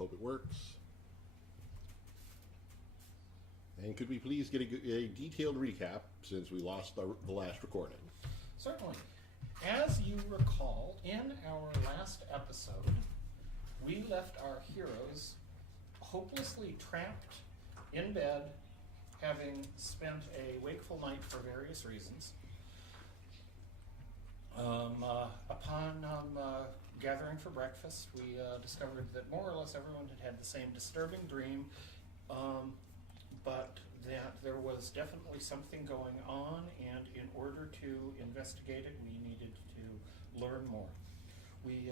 hope it works. And could we please get a detailed recap since we lost the last recording? Certainly. As you recall, in our last episode, we left our heroes hopelessly trapped in bed, having spent a wakeful night for various reasons. Upon gathering for breakfast, we discovered that more or less everyone had had the same disturbing dream, but that there was definitely something going on, and in order to investigate it, we needed to learn more. We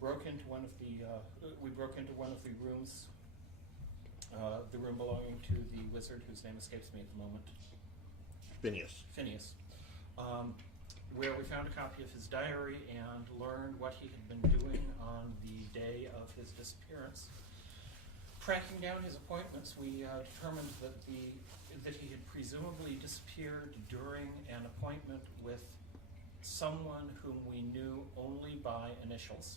broke into one of the rooms, the room belonging to the wizard whose name escapes me at the moment. Phineas. Where we found a copy of his diary and learned what he had been doing on the day of his disappearance. Tracking down his appointments, we determined that he had presumably disappeared during an appointment with someone whom we knew only by initials,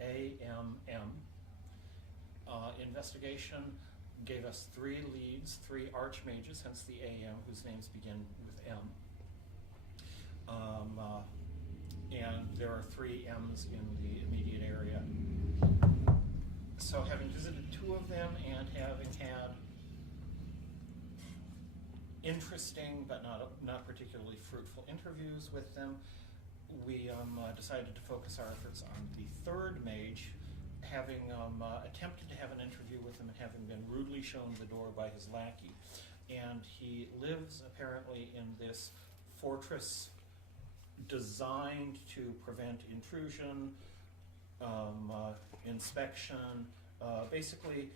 AMM. Investigation gave us 3 leads, 3 archmages, hence the AM, whose names begin with M. And there are 3 M's in the immediate area. So having visited 2 of them and having had interesting but not particularly fruitful interviews with them, we decided to focus our efforts on the 3rd mage, having attempted to have an interview with him and having been rudely shown the door by his lackey. And he lives apparently in this fortress designed to prevent intrusion, inspection. Basically,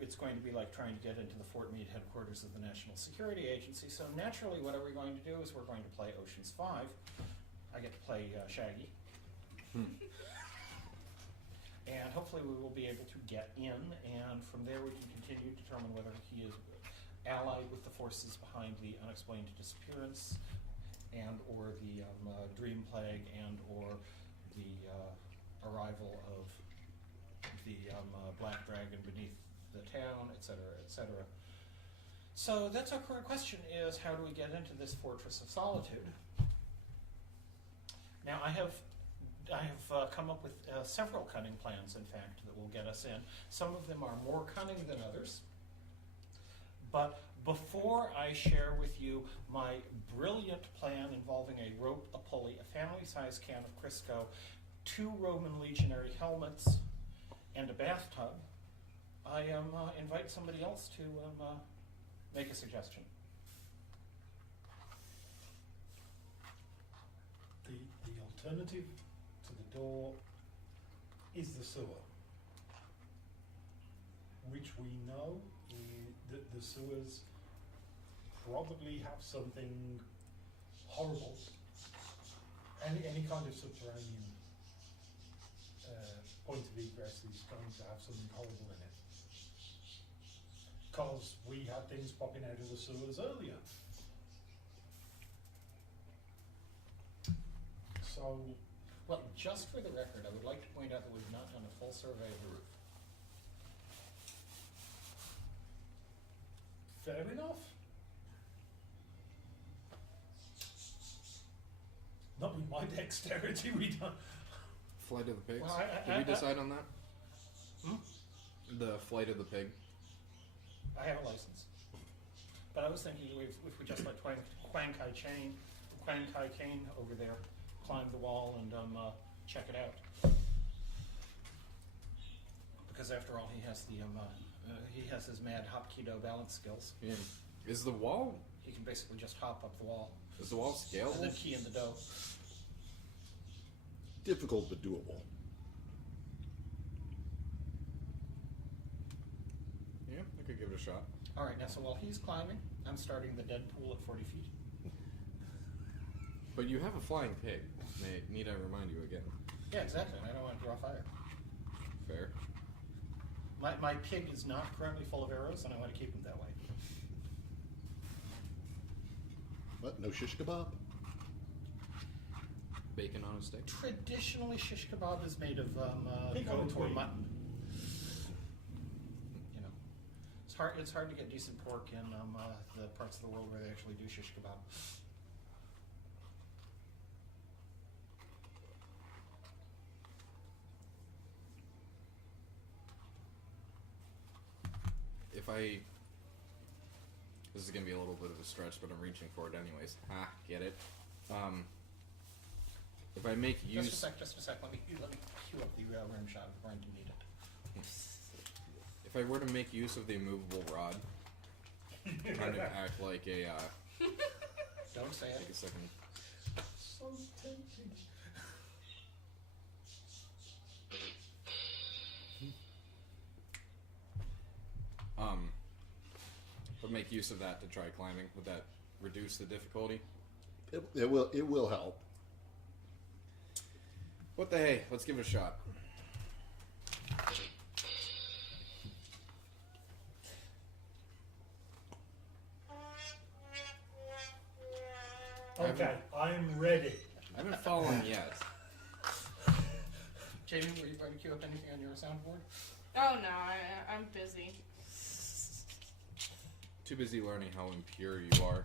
it's going to be like trying to get into the Fort Meade headquarters of the National Security Agency. So naturally, what are we going to do is we're going to play Ocean's 5. I get to play Shaggy. And hopefully we will be able to get in, and from there we can continue to determine whether he is allied with the forces behind the unexplained disappearance and or the dream plague and or the arrival of the black dragon beneath the town, etc., etc. So that's our current question, is how do we get into this fortress of solitude? Now I have come up with several cunning plans, in fact, that will get us in. Some of them are more cunning than others. But before I share with you my brilliant plan involving a rope, a pulley, a family-sized can of Crisco, 2 Roman legionary helmets, and a bathtub, I invite somebody else to make a suggestion. The alternative to the door is the sewer, which we know that the sewers probably have something horrible. Any kind of subterranean point of egress is going to have something horrible in it. Because we had things popping out of the sewers earlier. So, Well, just for the record, I would like to point out that we've not done a full survey of the roof. fair enough. Not with my dexterity, we don't. Flight of the pigs. Well, Did we decide on that? Hmm? The flight of the pig. I have a license. But I was thinking if we just let Quang Kai Kane over there climb the wall and check it out. Because after all, he has his mad hop-keto balance skills. Yeah. Is the wall? He can basically just hop up the wall. Is the wall And then scalable? key in the dough. Difficult but doable. Yeah, I could give it a shot. All right, now so while he's climbing, I'm starting the dead pool at 40 feet. But you have a flying pig. Need I remind you again? Yeah, exactly. And I don't want to draw fire. Fair. My pig is not currently full of arrows, and I want to keep him that way. But no shish kebab. Bacon on a stick. Traditionally, shish kebab is made of Pig on goat or wing. mutton. It's hard to get decent pork in the parts of the world where they actually do shish kebab. If I... This is going to be a little bit of a stretch, but I'm reaching for it anyways. Ha, get it? If I make use... Just a sec. Let me cue up the rim shot of Brendan need it. If I were to make use of the immovable rod, kind of act like a... Don't say Take it. a second. So tempting. But make use of that to try climbing. Would that reduce the difficulty? It will help. What the hey? Let's give it a shot. Okay, I'm ready. I haven't fallen yet. Jamie, were you going to cue up anything on your soundboard? Oh no, I'm busy. Too busy learning how impure you are.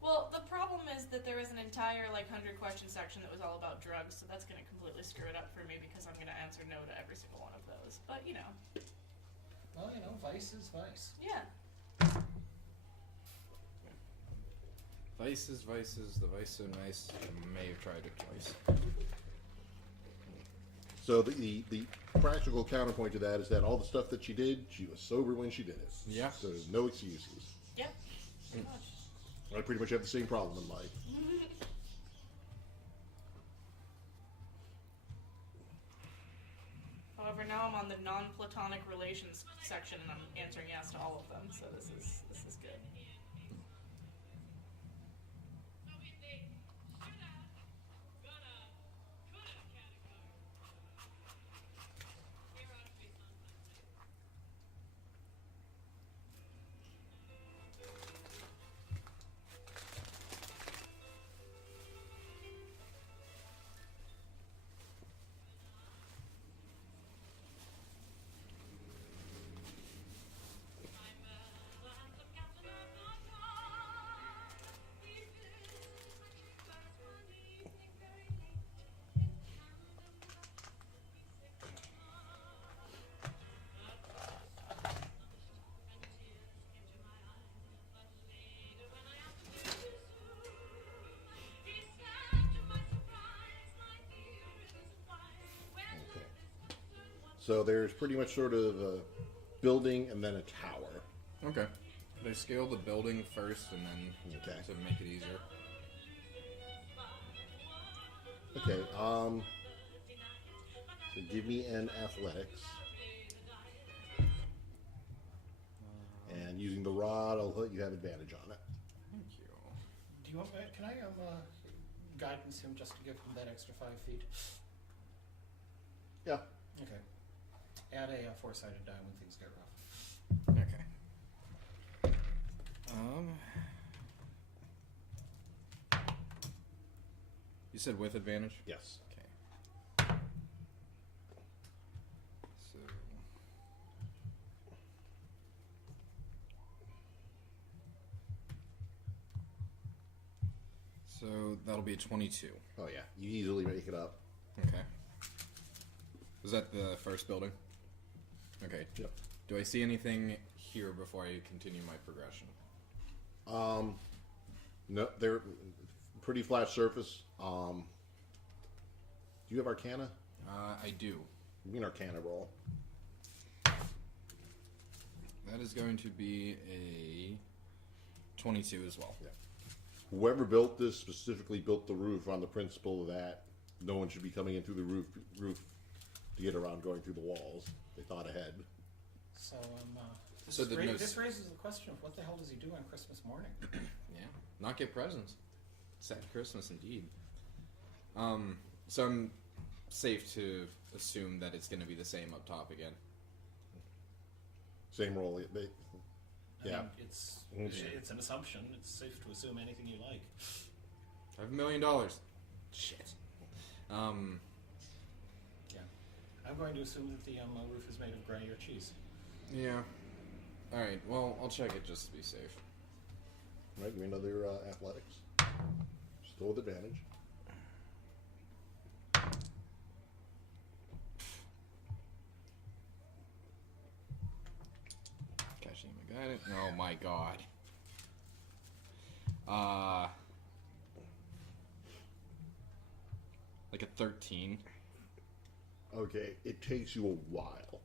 Well, the problem is that there was an entire 100-question section that was all about drugs, so that's going to completely screw it up for me because I'm going to answer no to every single one of those. But Well, vice is vice. yeah. Vices, the vice so nice. I may have tried it twice. So the practical counterpoint to that is that all the stuff that she did, she was sober when she did it. Yeah. So there's no excuses. Yep. Pretty much. I pretty much have the same problem in life. However, now I'm on the non-platonic relations section and I'm answering yes to all of them, so this is good. So there's pretty much sort of a building and then a tower. Okay. They scale the building first and then Okay. to make it easier. Okay, so give me an athletics. And using the rod, I'll let you have advantage on it. Thank you. Do you want me? Can I guidance him just to give him that extra 5 feet? Yeah. Okay. Add a four-sided die when things get rough. Okay. You said with advantage? Yes. Okay. So that'll be a 22. Oh yeah, you easily make it up. Okay. Was that the first building? Okay. Yep. Do I see anything here before I continue my progression? No, they're pretty flat surface. Do you have Arcana? I do. Give me an Arcana roll. That is going to be a 22 as well. Yeah. Whoever built this specifically built the roof on the principle that no one should be coming in through the roof to get around going through the walls. They thought ahead. So, So the no- this raises the question of what the hell does he do on Christmas morning? Yeah. Not get presents. Sad Christmas indeed. So I'm safe to assume that it's going to be the same up top again. Same roll. I Yeah. mean, it's an assumption. It's safe to assume anything you like. I have $1 million. Shit. Yeah. I'm going to assume that the roof is made of gruyere cheese. Yeah. Alright, well, I'll check it just to be safe. Right, give me another athletics. Still with advantage. Kashima got it. Oh my god. Like a 13. Okay, it takes you a while,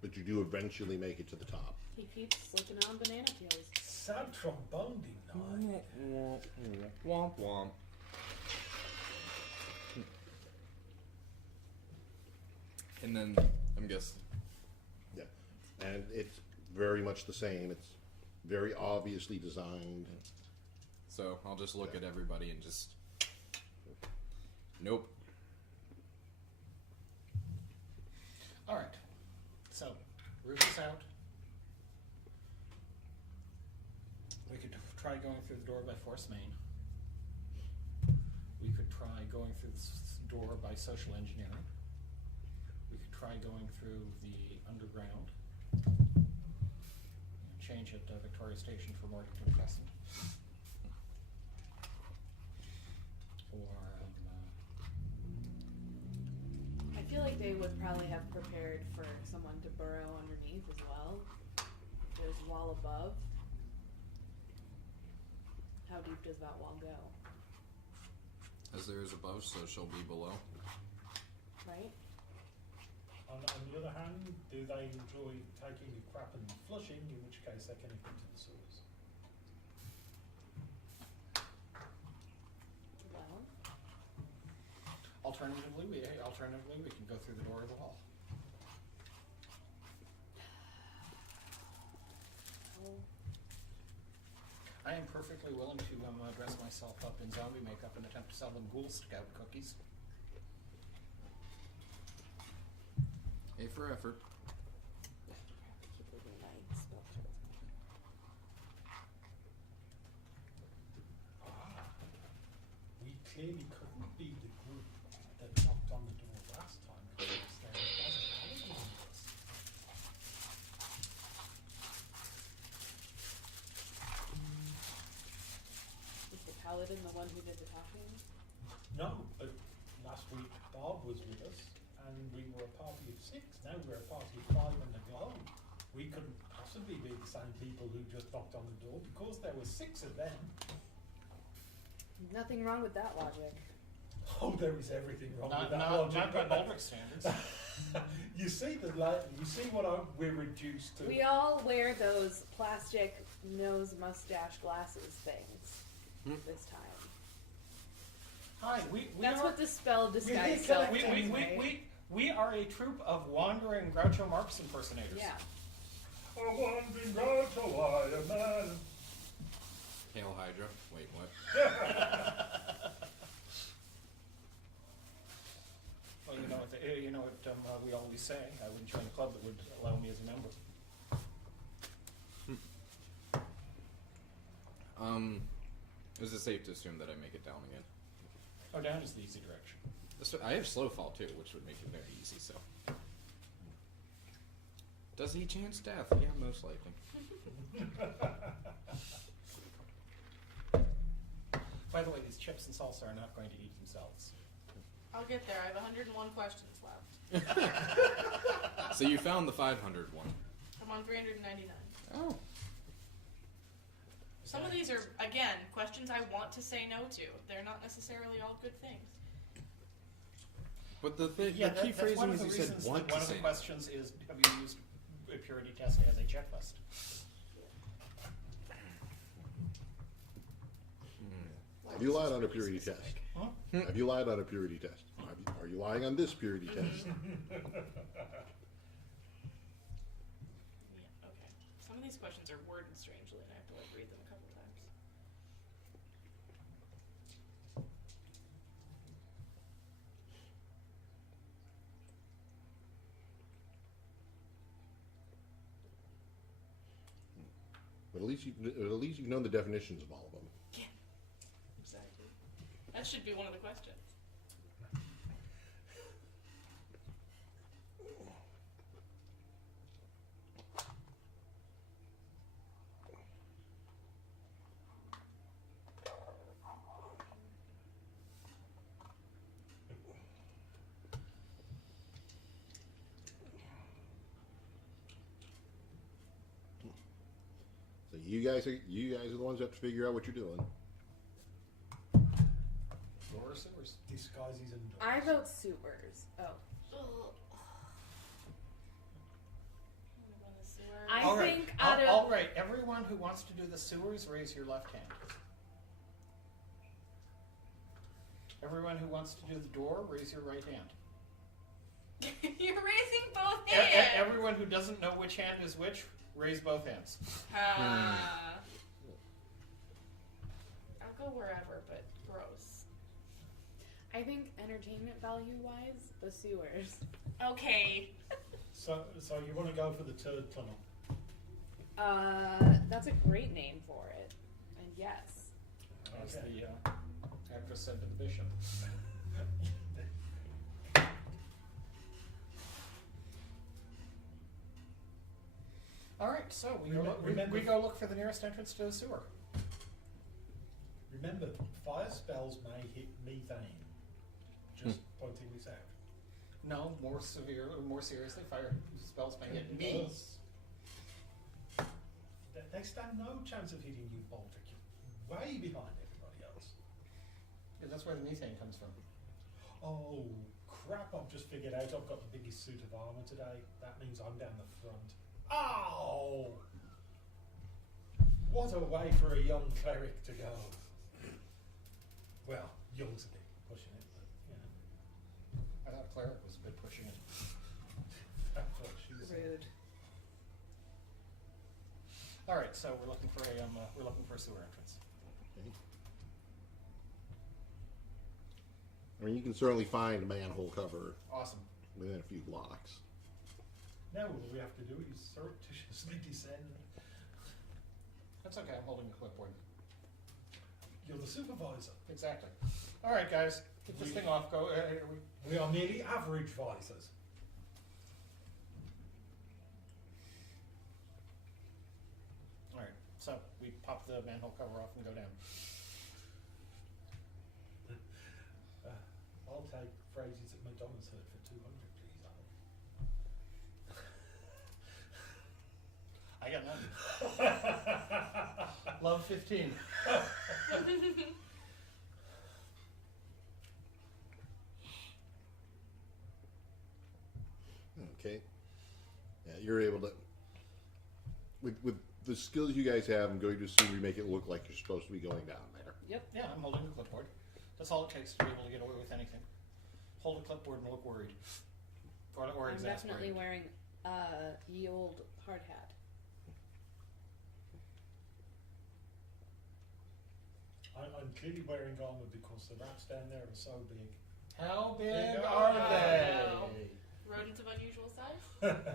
but you do eventually make it to the top. He keeps slipping on banana peels. Sad trombone night. Womp womp. And then, I'm guessing. Yeah, and it's very much the same. It's very obviously designed. So, I'll just look at everybody and just... Nope. Alright. So, roof is out. We could try going through the door by force main. We could try going through the door by social engineering. We could try going through the underground. Change it to Victoria Station for Morganton Crescent. Or, I feel like they would probably have prepared for someone to burrow underneath as well. There's a wall above. How deep does that wall go? As there is above, so shall be below. Right? On the other hand, do they enjoy taking a crap and flushing, in which case they can put to the sewers? Well, alternatively, we can go through the door or the wall. well, I am perfectly willing to dress myself up in zombie makeup and attempt to sell them Ghoul Scout cookies. A for effort. keep looking at my spell charts. We clearly couldn't be the group that knocked on the door last time because it was there as a paladin. Is the paladin the one who did the talking? No, but last week Bob was with us and we were a party of 6. Now we're a party of 5 in the globe. We couldn't possibly be the same people who just knocked on the door because there were 6 of them. Nothing wrong with that logic. Oh, there is everything wrong Not, with that not, logic. not by Baldric standards. You see you see what we're reduced to. We all wear those plastic nose mustache glasses things this time. Hi, we That's are, what the spell disguise here self collecting- does, right? we are a troupe of wandering Groucho Marx impersonators. Yeah. A wandering road to wire man. Hail Hydra. Wait, what? Well, you know what we always say. I would join a club that would allow me as a member. Is it safe to assume that I make it down again? Oh, down is the easy direction. I have slow fall too, which would make it very easy, so. Does he chance death? Yeah, most likely. By the way, these chips and salsa are not going to eat themselves. I'll get there. I have 101 questions left. So you found the 500 one. I'm on 399. Oh. Some of these are, again, questions I want to say no to. They're not necessarily all good things. But the key that's phrasing one of is the you said reasons want that one to of the say no. questions is, have you used a purity test as a checklist? Have you lied on a purity test? Huh? Have you lied on a purity test? Are you lying on this purity test? Yeah, okay. Some of these questions are worded strangely, and I have to read them a couple times. But at least you've known the definitions of all of them. Yeah, exactly. That should be one of the questions. You guys are the ones who have to figure out what you're doing. Door or sewers? Disguises and doors. I vote sewers. Oh. I All right. think out of All right. Everyone who wants to do the sewers, raise your left hand. Everyone who wants to do the door, raise your right hand. You're raising both hands. Everyone who doesn't know which hand is which, raise both hands. I'll go wherever, but gross. I think entertainment value wise, the sewers. Okay. So you want to go for the turd tunnel? That's a great name for it. And yes. As Okay. the actress said to the bishop. All right, so we go look for the nearest entrance to the sewer. Remember, fire spells may hit methane. Just pointing this out. No, more seriously, fire spells may hit me. They stand no chance of hitting you, Baldric. You're way behind everybody else. Yeah, that's where the methane comes from. Oh, crap, I've just figured out I've got the biggest suit of armour today. That means I'm down the front. Ow! What a way for a young cleric to go. Well, young's a bit pushing it, but, you know. I thought cleric was a bit pushing it. That's what she said. Rude. All right, so we're looking for a sewer entrance. I mean, you can certainly find a manhole cover Awesome. within a few blocks. Now all we have to do is surreptitiously descend. That's okay. I'm holding a clipboard. You're the supervisor. Exactly. All right, guys, get this thing off. Go. We are merely average visors. All right. So we pop the manhole cover off and go down. I'll take phrases at McDonald's heard for 200, please, Alan. I got nothing. Love 15. Okay. Yeah, you're able to, with the skills you guys have, I'm going to assume you make it look like you're supposed to be going down there. Yep. Yeah, I'm holding a clipboard. That's all it takes to be able to get away with anything. Hold a clipboard and look worried. Or I'm definitely exasperated. wearing ye old hard hat. I'm clearly wearing armour because the rats down there are so big. How big Big are are they? Rodents of unusual size? Terrible.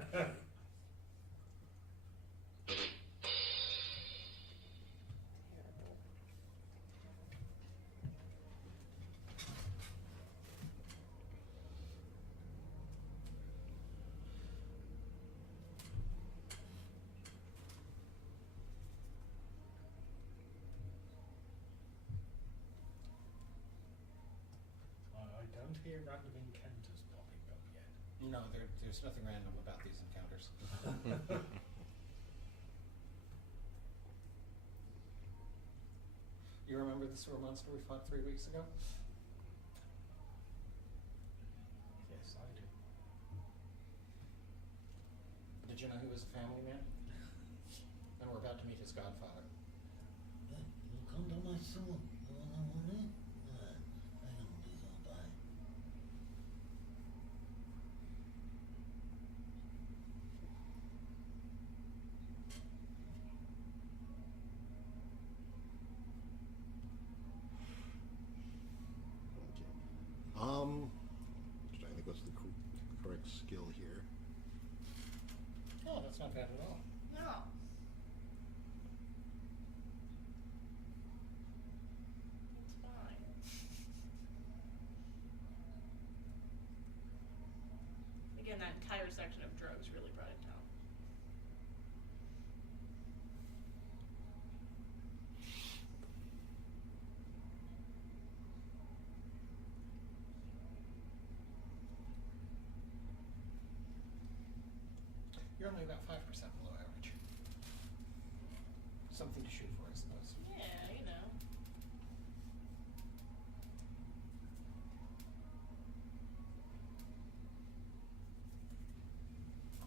I don't hear random encounters popping up yet. No, there's nothing random about these encounters. You remember the sewer monster we fought 3 weeks ago? Yes, I do. Did you know he was a family man? And we're about to meet his godfather. You come to my soul. You wanna money? I don't do so bad. Just trying to think what's the correct skill here. Oh, that's not bad at all. No. It's fine. Again, that entire section of drugs really brought it down. You're only about 5% below average. something to shoot for, I suppose. Yeah, you know.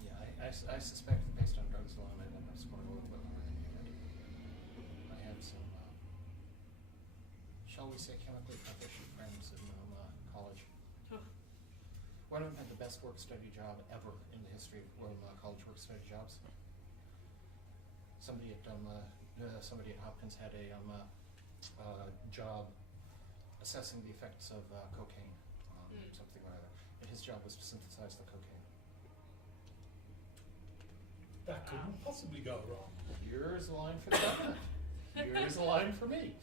Yeah, I suspect that based on drugs alone, I'd end up scoring a little bit more than you had. I had some, shall we say, chemically proficient friends in college. Huh. One of them had the best work-study job ever in the history of college work-study jobs. Somebody at Hopkins had a job assessing the effects of cocaine on something or other, and his job was to synthesize the cocaine. That couldn't possibly go wrong. Here's a line for the government. Here's a line for me.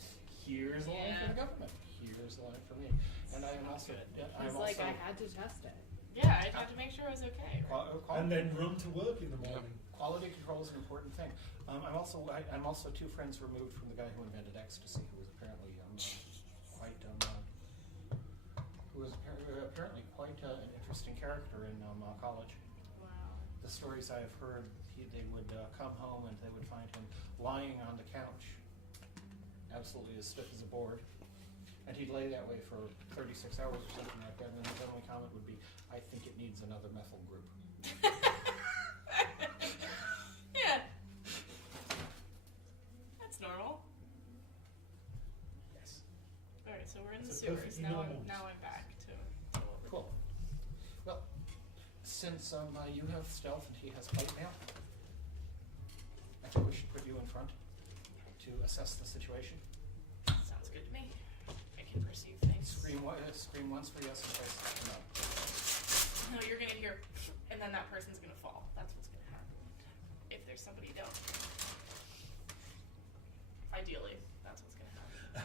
Here's a line for the government. Here's a line for me. And I am also. I'm He's also like, I had to test it. Yeah, I'd have to make sure it was okay. Right? And then run to work in the morning. Quality control is an important thing. I'm also 2 friends removed from the guy who invented ecstasy, who was apparently quite an interesting character in college. Wow. The stories I have heard, they would come home and they would find him lying on the couch, absolutely as stiff as a board, and he'd lay that way for 36 hours or something like that. And then his only comment would be, "I think it needs another methyl group." Yeah. That's normal. Yes. Alright, so we're in the It's a sewers. perfectly Now normal. I'm back to what we're Cool. Well, since you have stealth and he has plate mail, I think we should put you in front to assess the situation. doing. Sounds good to me. I can perceive things. Scream once for yes and twice for no. No, you're gonna hear, and then that person's gonna fall. That's what's gonna happen. If there's somebody down. Ideally, that's what's gonna happen.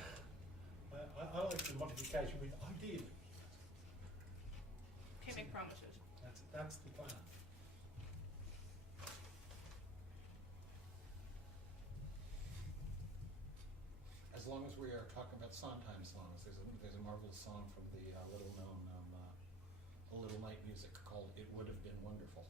I like the modification with ideally. Can't make promises. That's the plan. As long as we are talking about Sondheim songs, there's a marvelous song from the little-known A Little Night Music called "It Would Have Been Wonderful."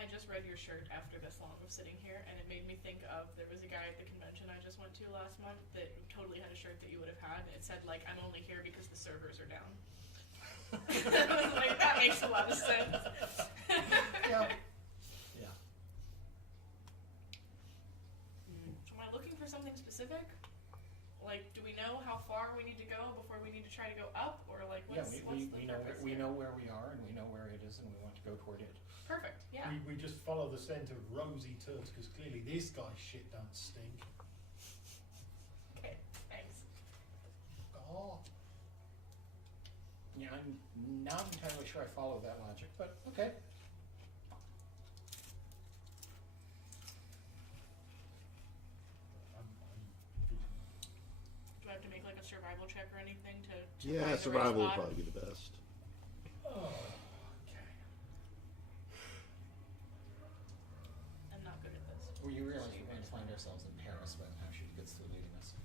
I just read your shirt after this long of sitting here, and it made me think of, there was a guy at the convention I just went to last month that totally had a shirt that you would have had, and it said, like, "I'm only here because the servers are down." I was like, that makes a lot of sense. Yeah. Yeah. Am I looking for something specific? Like, do we know how far we need to go before we need to try to go up, or like, what's Yeah, what's we the know purpose we here? know where we are and we know where it is and we want to go toward it. Perfect. Yeah. We just follow the scent of rosy turds because clearly this guy's shit don't stink. Okay. Thanks. Oh. Yeah, I'm not entirely sure I follow that logic, but okay. Do I have to make like a survival check or anything to Yeah, find the right survival would spot? probably be the best. Oh, okay. I'm not good at this. Well, you realize we're going to find ourselves in Paris by the time she gets through leading us.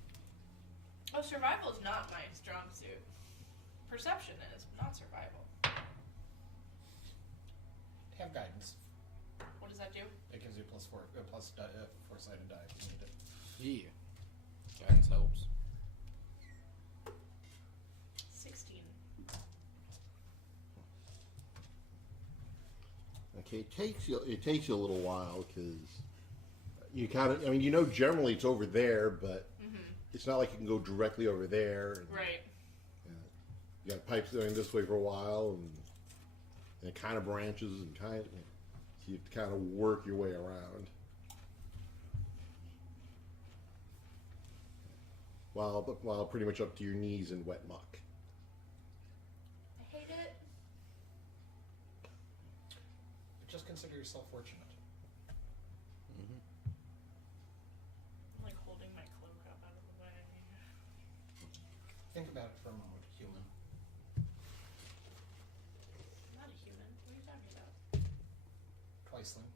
Oh, survival is not my strong suit. Perception is, not survival. Have guidance. What does that do? It gives you plus foresight and die if you need it. Yeah. Guidance helps. 16. Okay, it takes you a little while because you kind of, I mean, you know, generally it's over there, but it's not like you can go directly over there. And, Right. you got pipes going this way for a while, and it kind of branches and kind of, so you have to kind of work your way around. While pretty much up to your knees in wet muck. I hate it. But just consider yourself fortunate. I'm like holding my cloak up out of the way. Think about it for a moment, human. I'm not a human. What are you talking about? Twiceling.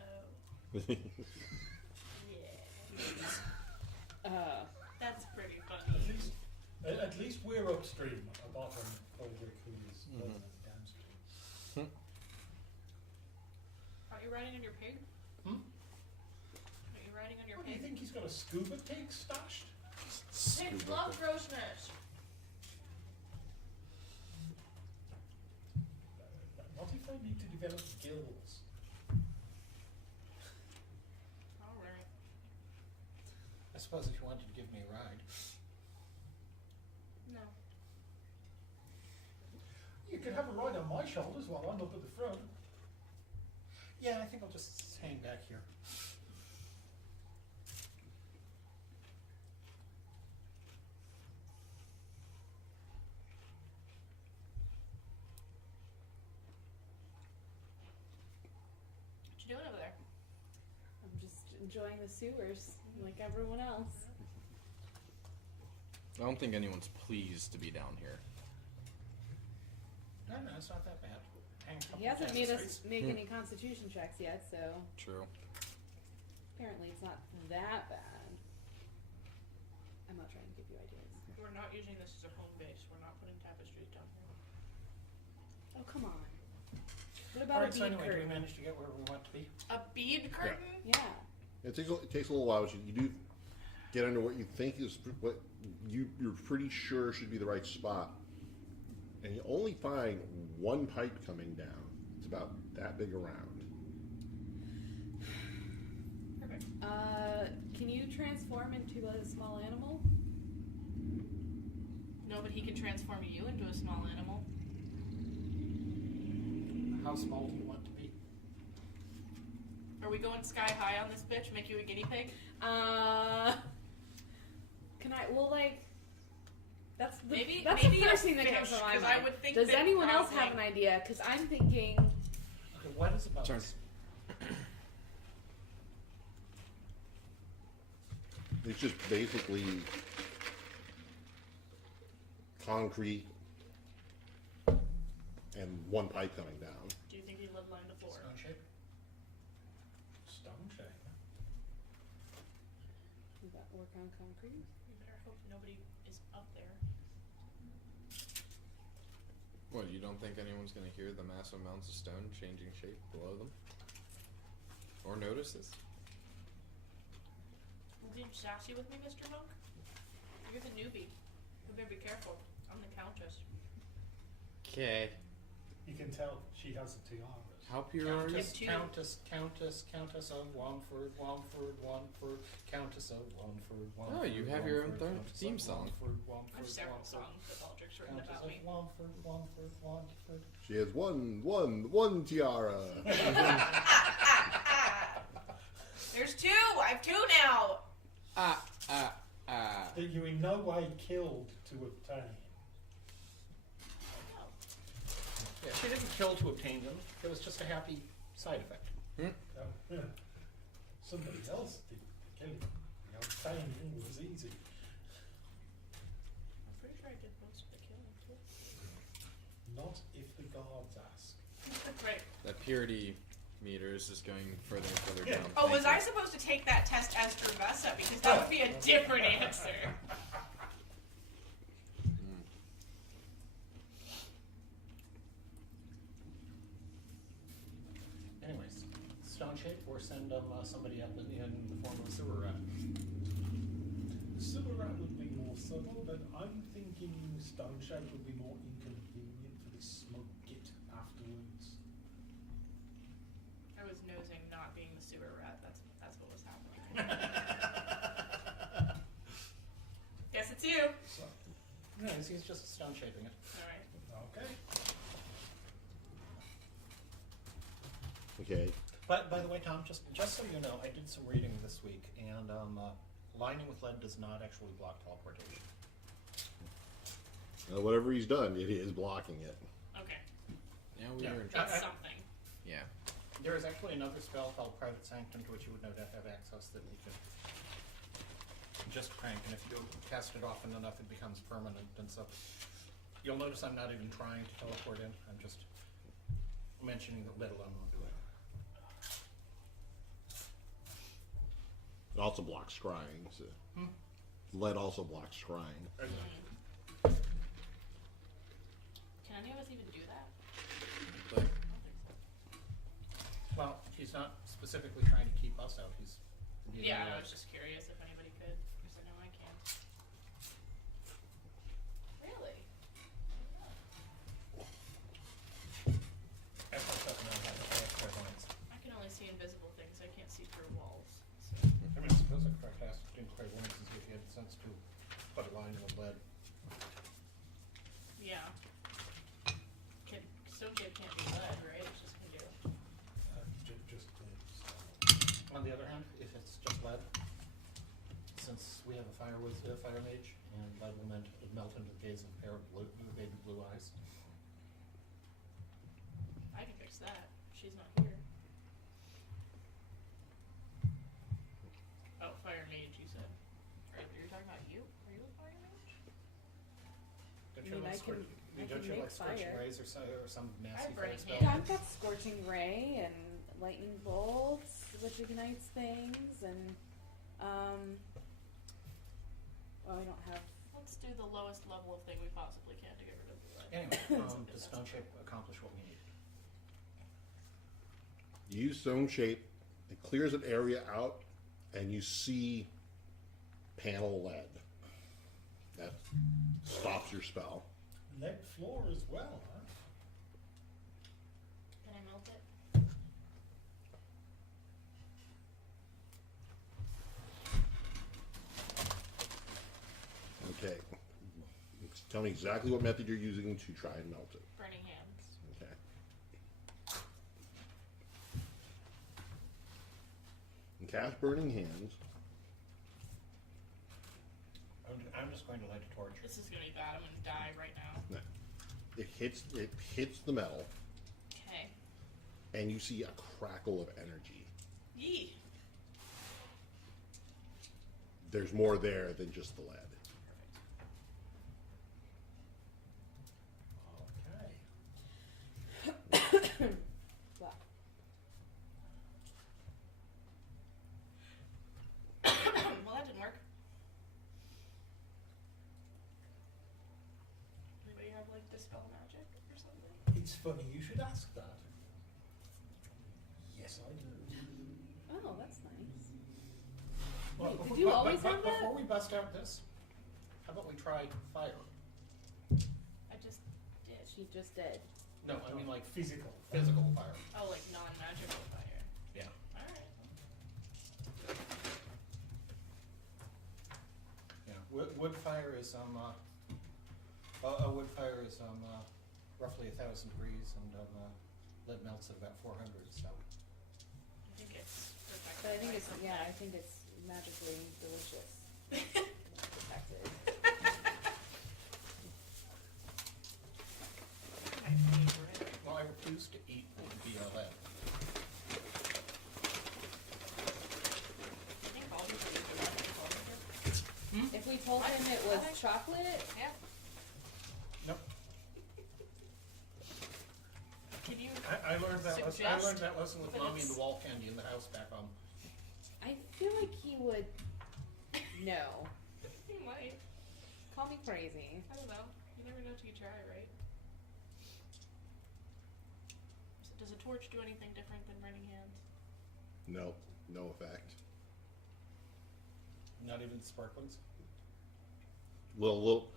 Oh. Yeah. That's pretty funny. At least we're upstream, apart from Aldrich, who is downstream. you riding on your pig? Hmm? Are you riding on your What do you pig? think he's got a scuba pig stashed? Pigs love grossness. What if I need to develop gills? Alright. I suppose if you wanted to give me a ride. No. You can have a ride on my shoulders while I'm up at the front. Yeah, I think I'll just hang back here. What you doing over there? I'm just enjoying the sewers like everyone else. I don't think anyone's pleased to be down here. No, it's not that bad. Hang a couple He hasn't of made us streets. make any constitution checks yet, so True. apparently it's not that bad. I'm not trying to give you ideas. We're not using this as a home base. We're not putting tapestries down here. Oh, come on. What All about right, a so bead anyway, do we curtain? manage to get where we want to be? A bead curtain? Yeah. It takes a little while. But you do get under what you think is what you're pretty sure should be the right spot, and you only find one pipe coming down. It's about that big around. Perfect. Can you transform into a small animal? No, but he can transform you into a small animal. How small do you want to be? Are we going sky high on this bitch? Make you a guinea pig? Can I? Well, like, that's the Maybe that's maybe the a first thing that fish, comes to my 'cause mind. I would think Does that anyone else have an probably- idea? Because I'm thinking. Okay, what is about Turn. this? It's just basically concrete and one pipe coming down. Do you think he lead line the floor? Stone shape? Stone shape. Would that work on concrete? You better hope nobody is up there. What, you don't think anyone's gonna hear the massive amounts of stone changing shape below them? Or notice this? Being sassy with me, Mr. Monk? You're the newbie. You better be careful. I'm the countess. Okay. You can tell she has the tiaras. How pure are you? Countess, Two. Countess of Wamford, Countess of Wamford, Oh, you have your own theme song. I have several songs that Baldrick's written Countess about of me. Wamford. She has one tiara. There's two! I have two now! That you in no way killed to obtain. Yeah, she didn't kill to obtain them. It was just a happy side effect. Yeah. Somebody else did the killing. The obtaining was easy. I'm pretty sure I did most of the killing too. Not if the guards ask. Right. That purity meter is just going further and further Yeah. down. Oh, was I Thank supposed to take that test as Gervessa? Because that would be a different answer. you. Mm. Anyways, stone shape or send somebody up in the form of a sewer rat. Sewer rat would be more subtle, but I'm thinking stone shape would be more inconvenient for this smug git afterwards. I was nosing not being the sewer rat. That's what was happening. Guess it's you. So, No, he's just stone shaping it. Alright. okay. Okay. But by the way, Tom, just so you know, I did some reading this week, and lining with lead does not actually block teleportation. Whatever he's done, it is blocking it. Okay. Now we Yeah. are in That's I- something. Yeah. There is actually another spell called Private Sanctum to which you would no doubt have access that you can just crank, and if you cast it often enough, it becomes permanent. And so you'll notice I'm not even trying to teleport in. I'm just mentioning that let alone won't do it. It also blocks scrying. So. Lead also blocks scrying. Can any of us even do that? But I don't think so. Well, He's not specifically trying to keep us out. He's Yeah, I was just curious if anybody could, because I know I can't. Really? Everyone doesn't know how to cast clairvoyance. I can only see invisible things. I can't see through walls. So. I mean, I suppose I could cast in clairvoyance and see if he had the sense to put a line in the lead. Yeah. Stone shape can't be lead, right? It's just gonna do. Just On the other hand, if it's just lead, since we have a fire mage, and lead will melt into the gaze of a pair of baby blue eyes. I can fix that. She's not here. Oh, fire mage, you said. Right, you're talking about you? Are you a fire mage? Don't I you mean, like I can- don't you make like scorching fire. rays or some I nasty have fire burning spell? Yeah, I've got Scorching Ray and Lightning Bolts, which ignites things, and oh, I don't have. Let's do the lowest level of thing we possibly can to get rid of the lead. Anyway, does stone shape accomplish what we need? You use stone shape, it clears an area out, and you see panel lead. That stops your spell. lead floor as well, huh? Can I melt it? Okay. Tell me exactly what method you're using to try and melt it. Burning hands. Okay. And cast Burning Hands. I'm just going to light a torch. This is gonna be bad. I'm gonna die right now. No. It hits the metal, Okay. and you see a crackle of energy. Yee. There's more there than just the lead. Okay. Well, Well, that didn't work. Anybody have like dispel magic or something? It's funny you should ask that. Yes, I do. oh, that's nice. Well, Wait, before- did you always have that? Before we bust out this, how about we try fire? I just did. She just did. No, I mean like Physical. physical fire. Oh, like non-magical fire. Yeah. All right. Yeah. Wood fire is wood fire is roughly 1,000 degrees, and lead melts at about 400. So I think it's protected. But I think by it's something. I think it's magically delicious. Protected. I think we're in. well, I refuse to eat lead. I think all these are good left. If we told him it was chocolate, Yeah. Nope. Can you? I learned that. I Suggest learned that lesson with that mommy and it's- the wall candy in the house back home. I feel like he would. No. You might. Call me crazy. I don't know. You never know till you try, right? So does a torch do anything different than burning hands? No, no effect. Not even sparklings. A little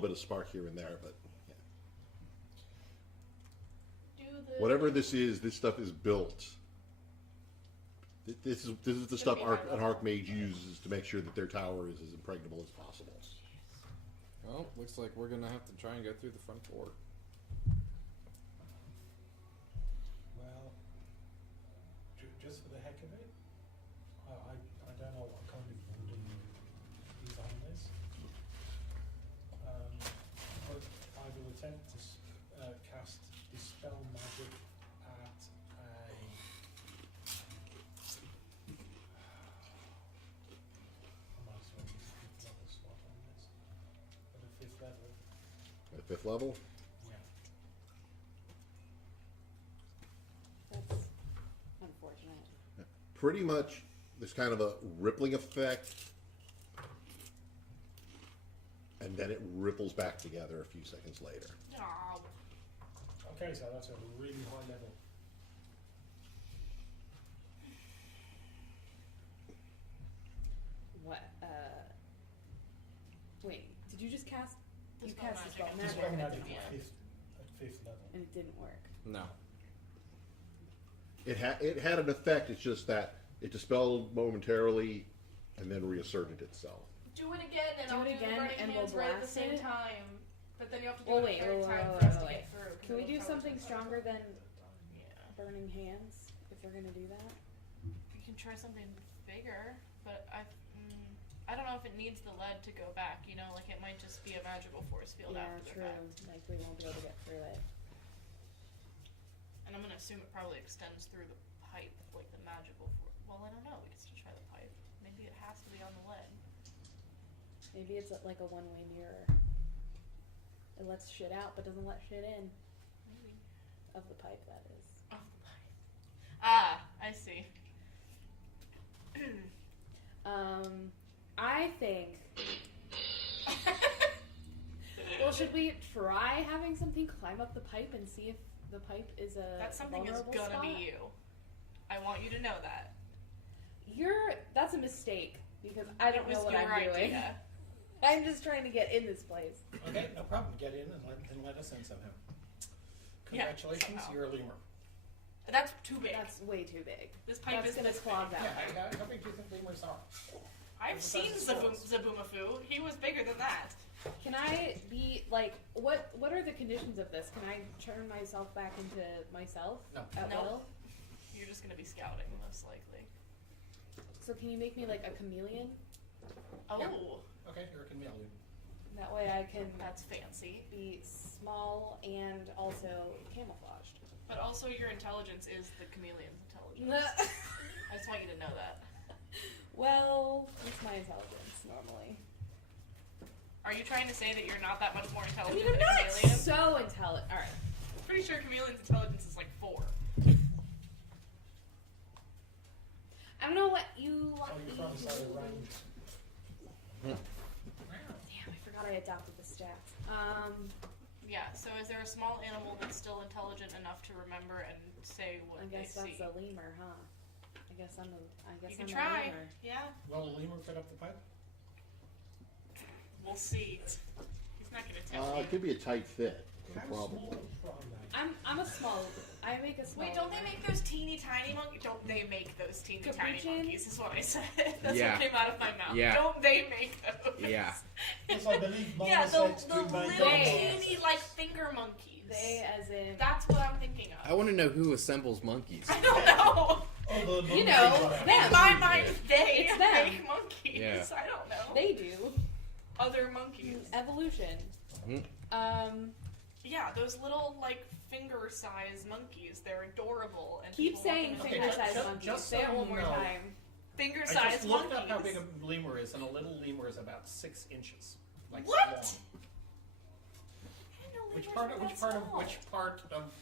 bit of spark here and there, but yeah. Do the Whatever this is, this stuff is built. This is the It's stuff gonna be high an level. archmage uses to make sure that their tower is as impregnable as possible. Well, looks like we're gonna have to try and go through the front door. Well, just for the heck of it, I don't know what kind of wooden is on this. But I will attempt to cast Dispel Magic at a... I might as well use a 5th level slot on this. At a 5th level, At 5th level, yeah. That's unfortunate. pretty much there's kind of a rippling effect, and then it ripples back together a few seconds later. Aw. Okay, so that's a really high level. Wait, did you just cast? You Dispel cast magic Dispel at Just Magic, going Yeah. at it Yeah. at fifth level. and it didn't work. No. It had an effect. It's just that it dispelled momentarily, and then reasserted itself. Do it again, and Do I'll it do again, the burning and hands we'll right at the blast same it? time. But then you have to do Well, it wait, a third wait, time wait, for us wait, to wait. get through. 'cause Can we it'll do tell something us. stronger than Yeah. burning hands if we're gonna do that? We can try something bigger, but I don't know if it needs the lead to go back. You know, like it might just be a magical force field Yeah, after true. the fact. Like we won't be able to get through it. And I'm gonna assume it probably extends through the pipe, like the magical force. Well, I don't know. We can still try the pipe. Maybe it has to be on the lead. Maybe it's like a one-way mirror. It lets shit out, but doesn't let shit in. Maybe. Of the pipe, that is. Oh, the pipe. Ah, I see. I think. Well, should we try having something climb up the pipe and see if the pipe is a That something is vulnerable gonna spot? be you. I want you to know that. That's a mistake because I don't It know was what your I'm doing. idea. I'm just trying to get in this place. Okay, no problem. Get in and let us in somehow. Yeah, Congratulations, somehow. you're a lemur. That's too big. That's way too big. This pipe That's is gonna this clog big. that. How big do you think lemurs are? I've That's seen squirrels. Zaboomafoo. He was bigger than that. Can I be like what are the conditions of this? Can I turn myself back into myself No. at No. will? You're just gonna be scouting, most likely. So can you make me like a chameleon? Oh, Yeah. Okay, you're a chameleon. That way I can that's fancy. be small and also camouflaged. But also, your intelligence is the chameleon's intelligence. I just want you to know that. Well, what's my intelligence normally? Are you trying to say that you're not that much more I intelligent mean, I'm than a not chameleon? so intelligent. All right. Pretty sure chameleon's intelligence is like 4. I don't know what you So want you're me trying to to say do. range. Damn, I forgot I adopted the stats. Yeah. So, is there a small animal that's still intelligent enough to remember and say what I guess they that's see? a lemur, huh? I guess You I'm can a try. lemur. Yeah. Will a lemur fit up the pipe? We'll see. He's not gonna tell It me. could be a tight fit. How That's the problem. small are they? I'm a small. I make a small. Wait, don't they lemur. make those teeny tiny monkeys? Don't they make those teeny tiny Capuchin? monkeys? Is what I said. That's Yeah. what came out of my mouth. Yeah. Don't they make those? Yeah. Yes, I believe Mama Yeah, said the to little make They- teeny like finger monkeys. They, as in. That's what I'm thinking I of. want to know who assembles monkeys. I don't know. Oh, the You monkeys know, are- them. In my mind, they It's them. make monkeys. Yeah. I don't know. They do Other monkeys. evolution. Mhm. Yeah, those little like finger-sized monkeys. They're adorable. And Keep people want saying them Okay, in finger-sized just- monkeys. just Say it so one you more know. time. I Finger-sized just looked up how monkeys. big a lemur is, and a little lemur is about 6 inches. Like What? long. I didn't know Which lemurs part? were Which that part of small. which part of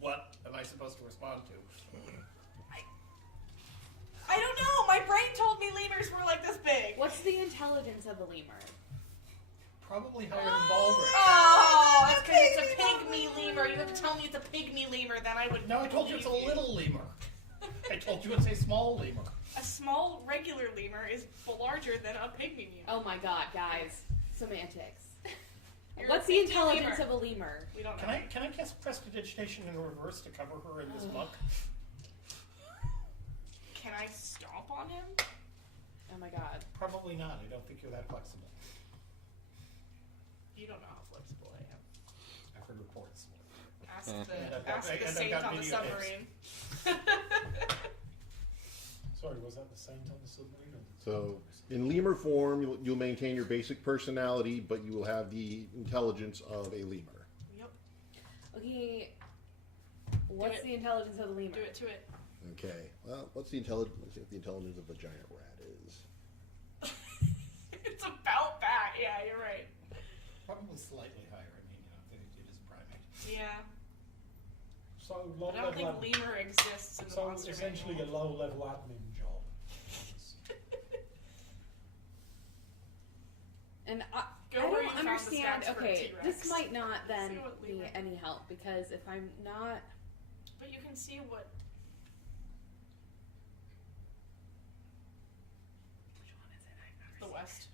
what am I supposed to respond to? I don't know. My brain told me lemurs were like this big. What's the intelligence of a lemur? Probably higher than Baldric. Oh, that's because it's a pygmy lemur. You have to tell me it's a pygmy lemur, then I would. No, I told you it's a believe you. little lemur. I told you it's a small lemur. A small regular lemur is larger than a pygmy lemur. Oh my god, guys. Semantics. You're What's a the pygmy intelligence lemur. of a lemur? We don't know. Can I cast prestidigitation in reverse to cover her in this muck? Can I stomp on him? Oh my god. Probably not. I don't think you're that flexible. You don't know how flexible I am. I've heard reports. Ask And I've the, got- ask the and I've saint got on the videotapes. submarine. Sorry, was that the saint on the submarine? Or the So, in lemur form, you'll maintain your basic personality, but you will have the intelligence of a lemur. Yep. Okay. What's it. the intelligence of a lemur? Do it to it. Okay. Well, let's see what the intelligence of a giant rat is. It's about that. Yeah, you're right. Probably slightly higher. I mean, it is a primate. Yeah. So low But I don't level. think lemur exists in the So monster essentially a manual. low level admin job. And Go I where don't you found the understand. stats for a Okay, T-Rex. this might not then See what be lemur- any help because if I'm not. But you can see what. Which one is it? I've never The seen West.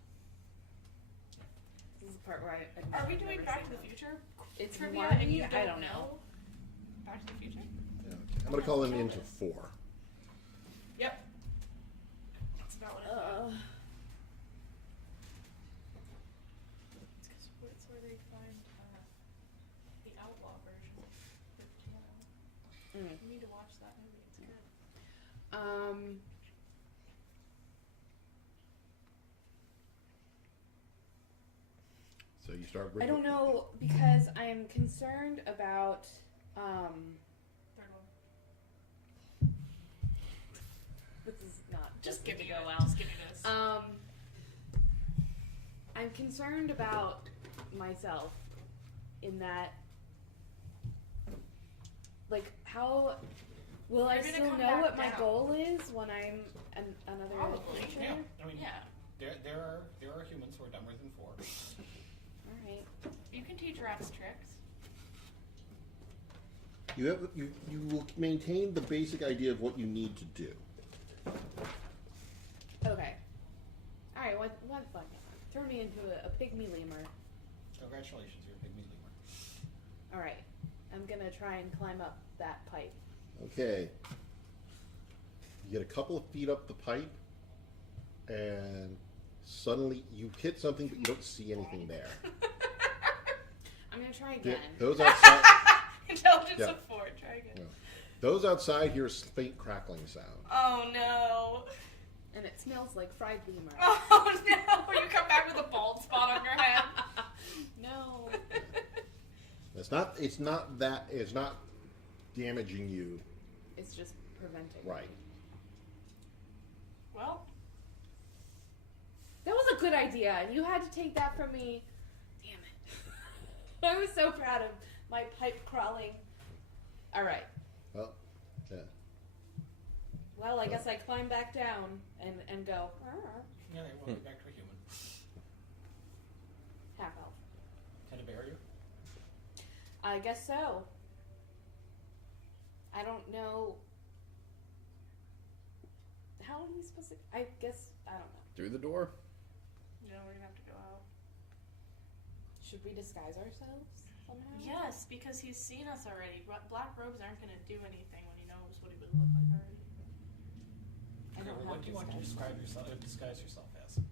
the part where Are we I've doing never Back seen to the them. Future It's trivia Marty, and you I don't know. Back to the Future? Yeah, okay. I'm gonna call him into 4. Yep. That's about what I thought. It's 'cause it's where they find the outlaw version of the piano. Mm. You need to watch that movie. It's good. So you start. I don't know because I'm concerned about Third one. this is not Just give to me go it. out. Just give me this. I'm concerned about myself in that, like, how will I You're gonna still come know back what my down. goal is when I'm another Probably, adventure? Yeah, I mean, Yeah. there are humans who are dumber than 4. All right. You can teach rats tricks. You will maintain the basic idea of what you need to do. Okay. All right. What fun? Turn me into a pygmy lemur. Congratulations, you're a pygmy lemur. All right. I'm gonna try and climb up that pipe. Okay. You get a couple of feet up the pipe, and suddenly you hit something, but you don't see anything there. I'm gonna try Yeah, again. those outside, Intelligence Yeah. of 4. Try again. Yeah. those outside hear a faint crackling sound. Oh no. And it smells like fried lemur. Oh no. You come back with a bald spot on your head. No. It's not damaging you, It's just preventing. right? Well, That was a good idea, and you had to take that from me. Damn it. I was so proud of my pipe crawling. All right. Well, yeah. Well, I guess I climb back down and go. Yeah, they will get back to a human. Half elf. Can I bear you? I guess so. I don't know. How are we supposed to? I guess I don't know. Through the door? no, we're gonna have to go out. Should we disguise ourselves somehow? Yes, because he's seen us already. Black robes aren't gonna do anything when he knows what he would look like already. I don't Okay, have what do you want to disguise. disguise yourself as?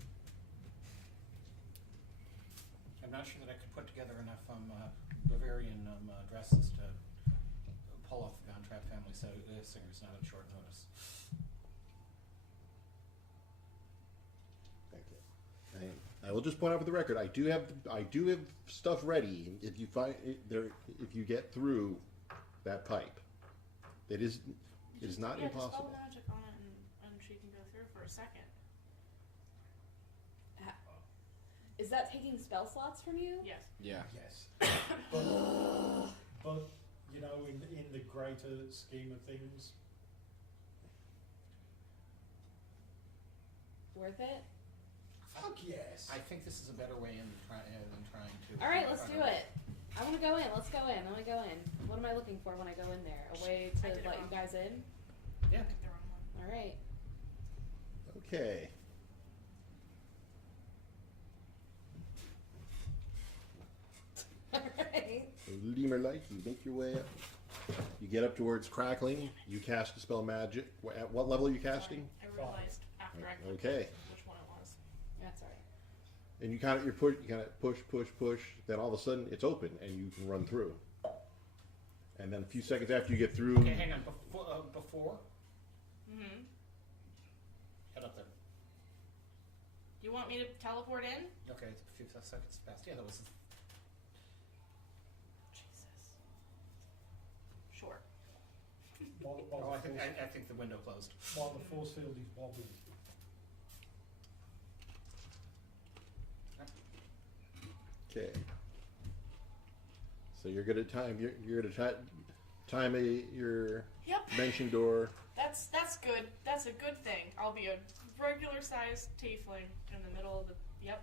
I'm not sure that I could put together enough Bavarian dresses to pull off the Von Trapp family singers, not at short notice. Okay. I will just point out for the record, I do have stuff ready if you find if you get through that pipe. It is not yeah, impossible. Just spell magic on it and she can go through for a second. Is that taking spell slots from you? Yes. Yeah. Yes. But you know, in the greater scheme of things, Worth it? fuck yes. I think this is a better way in than trying to. All right, let's do it. I want to go in. Let's go in. I want to go in. What am I looking for when I go in there? A way I to did it let you wrong. guys in? Yeah. Picked the wrong one. All right. Okay. All right. So lemur like, you make your way up. You get up towards crackling. You cast a spell magic. At what level are you casting? Sorry, I realized after I clicked Okay. which one it was. That's all right. And you kind of push. Then all of a sudden it's open and you can run through. And then a few seconds after you get through, Okay, hang on. Before, Mm-hmm. head up there. You want me to teleport in? Okay, it's a few seconds past. Yeah, that was. Jesus. Sure. While Oh, the force, I think the window closed. while the force field is wobbling. okay. So you're gonna time your Yep. dimension door. That's good. That's a good thing. I'll be a regular sized tiefling in the middle of the. Yep.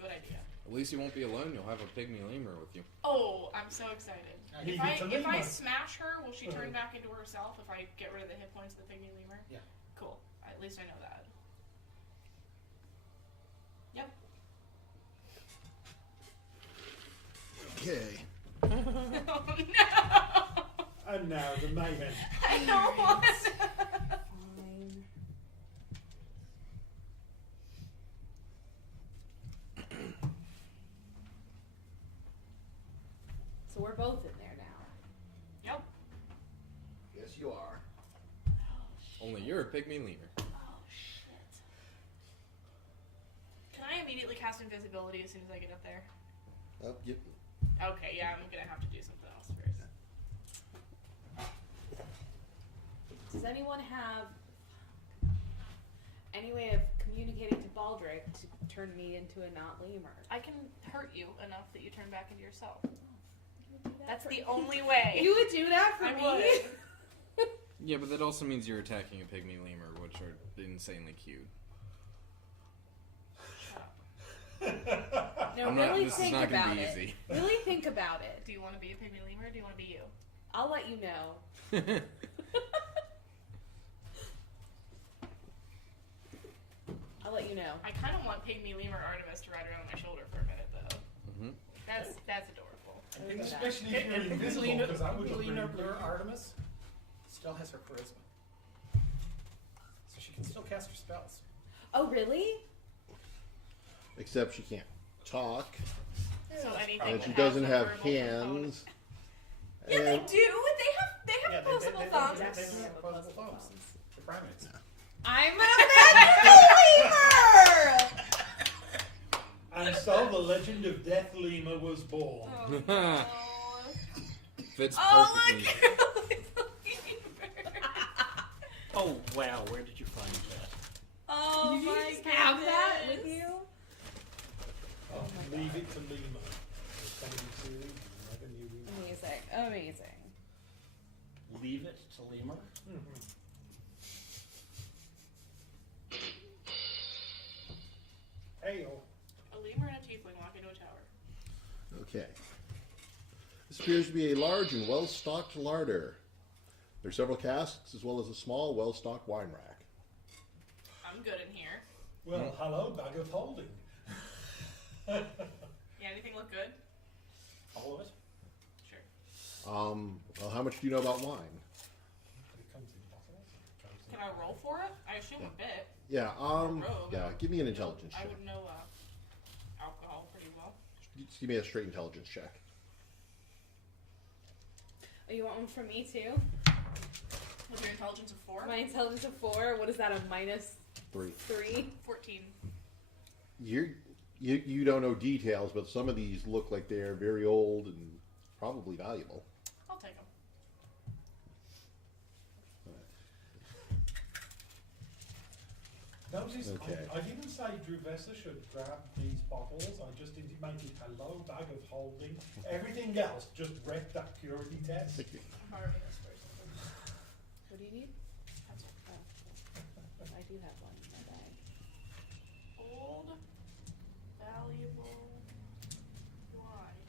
Good idea. At least you won't be alone. You'll have a pygmy lemur with you. Oh, I'm so excited. Leave If I it to if I lemur. smash her, will she turn back into herself if I get rid of the hit points of the pygmy lemur? Yeah. Cool. At least I know that. Yep. Okay. Oh no! And now the mayhem. I don't want it. Fine. So we're both in there now. Yep. Yes, you are. Only you're a pygmy lemur. Oh shit. Can I immediately cast invisibility as soon as I get up there? Yep. Okay, yeah, I'm gonna have to do something else first. Does anyone have any way of communicating to Baldric to turn me into a not lemur? I can hurt you enough that you turn back into yourself. You would do that That's for the me. only way. You would do that for I me? would. Yeah, but that also means you're attacking a pygmy lemur, which are insanely cute. No, I'm not- really this is think not gonna about be it. easy. Really think about it. Do you want to be a pygmy lemur or do you want to be you? I'll let you know. I'll let you know. I kind of want pygmy lemur Artemis to ride around on my shoulder for a minute, though. Mhm. That's adorable. Especially if you're And invisible, Lena, because that would look Lena really Blur creepy. Artemis still has her charisma. So she can still cast her spells. Oh, really? Except she can't talk, So anything and that she has doesn't the have verbal component. hands. Yeah, they And do. They have Yeah, opposable they thumbs. do Yes. have opposable thumbs. The primates. I'm a lemur! And so the legend of Death Lemur was born. Oh, no. Fits Oh, perfectly. look! Oh wow, where did you find that? Oh Did you my just have that with goodness. you? Oh, leave it to Lemur. There's somebody series, you never knew we were. Amazing. Amazing. Leave it to lemur? Hey-o. A lemur and a tiefling walk into a tower. okay. This appears to be a large and well-stocked larder. There are several casks as well as a small, well-stocked wine rack. I'm good in here. Well, hello, bag of holding. Yeah, anything look good? All of it? Sure. Well, how much do you know about wine? It comes in bottles. It comes in Can I roll for it? I assume a bit. Yeah, Rogue. give me an intelligence I check. would know alcohol pretty well. Just give me a straight intelligence check. Oh, you want one from me too? With your intelligence of 4? My intelligence of 4. What is that? A minus 3. 3? 14. You don't know details, but some of these look like they're very old and probably valuable. I'll take them. Notice, Okay. I didn't say Druvessa should grab these bottles. I just intimated hello, bag of holding. Everything else just wrecked that purity test. I'm borrowing this first. What do you need? That's it. Oh, I do have one in my bag. Old, valuable wine.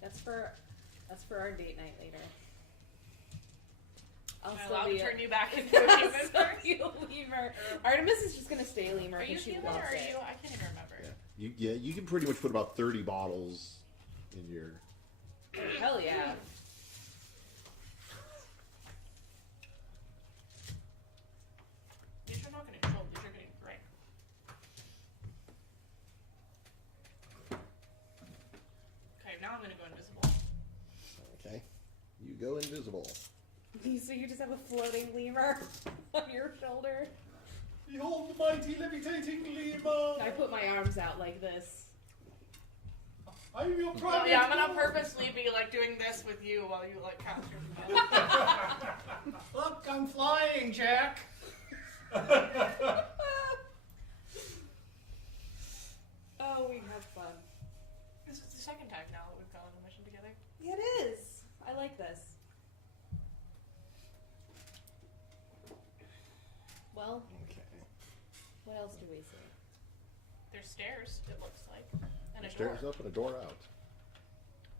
That's for our date night later. I'll Am I still allowed be to a- turn you back into a human I'll first? still be a lemur. Artemis is just gonna stay a lemur Are you because she human or loves are it. you? I can't even remember. Yeah, you can pretty much put about 30 bottles in your. Hell yeah. These are not getting cold, these are getting gray. Okay, now I'm gonna go invisible. Okay, you go invisible. So you just have a floating lemur on your shoulder. Behold the mighty levitating lemur! I put my arms out like this. I'm your Oh primate. yeah, I'm gonna purposely be like doing this with you while you like cast your spell. Look, I'm flying, Jack. Oh, we have fun. This is the second time now that we've gone on a mission together. It is. I like this. Well, Okay. what else do we see? There's stairs, it looks like. And a Stairs door. up and a door out.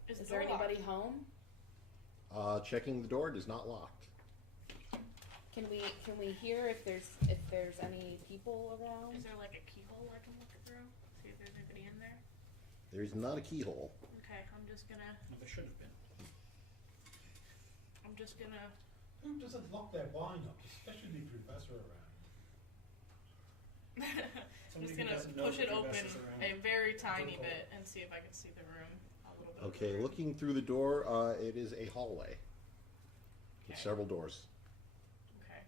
Is the Is there door locked? anybody home? Checking the door is not locked. Can we hear if there's any people around? Is there like a keyhole I can look through? See if there's anybody in there. There's not a keyhole. Okay, I'm just gonna. Well, there should have been. I'm just gonna. Who doesn't lock their wine up, especially the professor around? I'm just Somebody who gonna doesn't know push the it open professor's around. a very tiny Good call. bit and see if I can see the room a little bit. of the Okay, room. looking through the door, it is a hallway with Okay. several doors. Okay.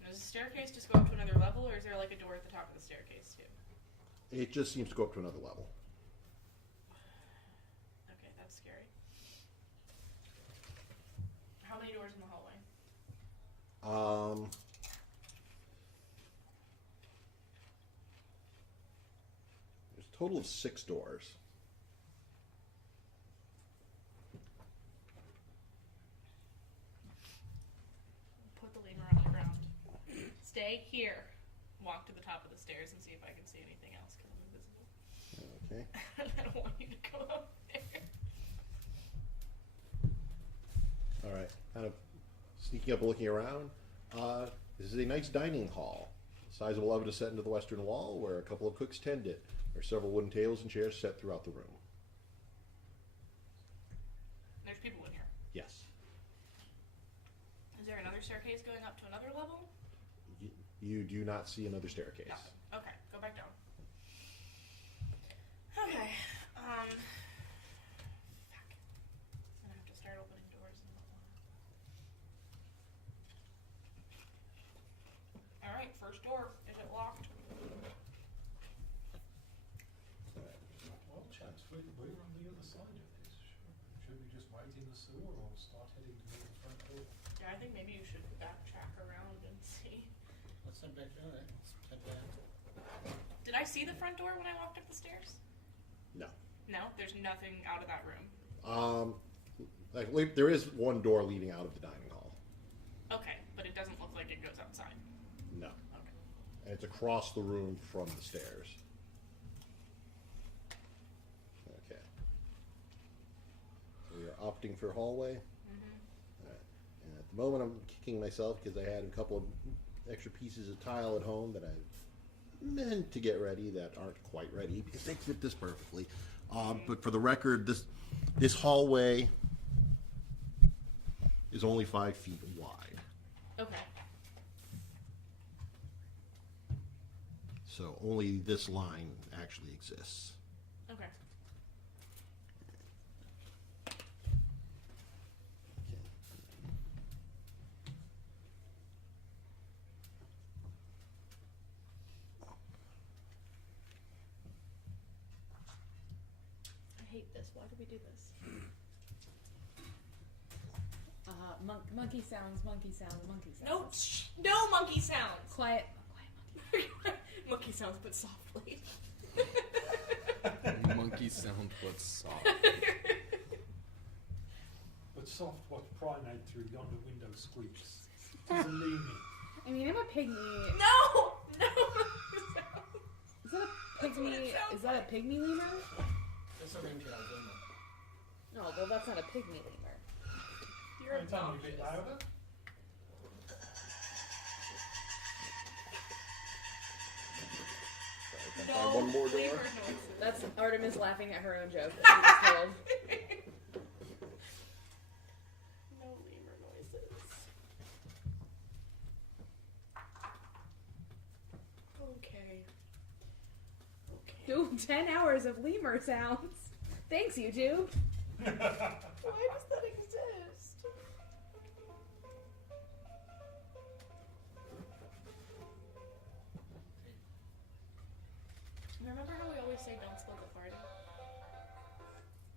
Now, does the staircase just go up to another level, or is there like a door at the top of the staircase too? It just seems to go up to another level. Okay, that's scary. How many doors in the hallway? There's a total of 6 doors. Put the lemur on the ground. Stay here. Walk to the top of the stairs and see if I can see anything else because I'm invisible. Okay. I don't want you to go up there. All right. Kind of sneaking up and looking around. This is a nice dining hall. Sizable oven is set into the western wall where a couple of cooks tend it. There are several wooden tables and chairs set throughout the room. There's people in here. Yes. Is there another staircase going up to another level? You do not see another staircase. No. Okay, go back down. Okay. Fuck. I'm gonna have to start opening doors and whatnot. Alright, first door. Is it locked? Well, chaps, we're on the other side of this. Should we just wait in the sewer or start heading toward the front door? Yeah, I think maybe you should backtrack around and see. Let's head back. All right, let's head back. Did I see the front door when I walked up the stairs? No. No, there's nothing out of that room. There is one door leading out of the dining hall. Okay, but it doesn't look like it goes outside. No. Okay. And it's across the room from the stairs. Okay. So we are opting for hallway. Mm-hmm. All right. And at the moment, I'm kicking myself because I had a couple of extra pieces of tile at home that I meant to get ready that aren't quite ready because they fit this perfectly. But for the record, this hallway is only 5 feet wide. Okay. So only this line actually exists. Okay. I hate this. Why do we do this? Monkey sounds, monkey sounds, monkey sounds. No, shh, no monkey sounds. Quiet, quiet monkey. Monkey sounds, but softly. Monkey sound, but soft. But soft what primate through yonder window squeaks. Tis a leaning. I mean, I'm a pygmy. No, no. Is that a That's what it pygmy? sounds Is that a pygmy lemur? That's a ring tail, isn't it? No, well, that's not a pygmy lemur. You're Can you tell me a bit obnoxious. louder? No One more door. lemur noises. That's Artemis laughing at her own joke. That she just told. No lemur noises. Okay. Okay. Ooh, 10 hours of lemur sounds. Thanks, YouTube. Why does that exist? Remember how we always say don't split the party?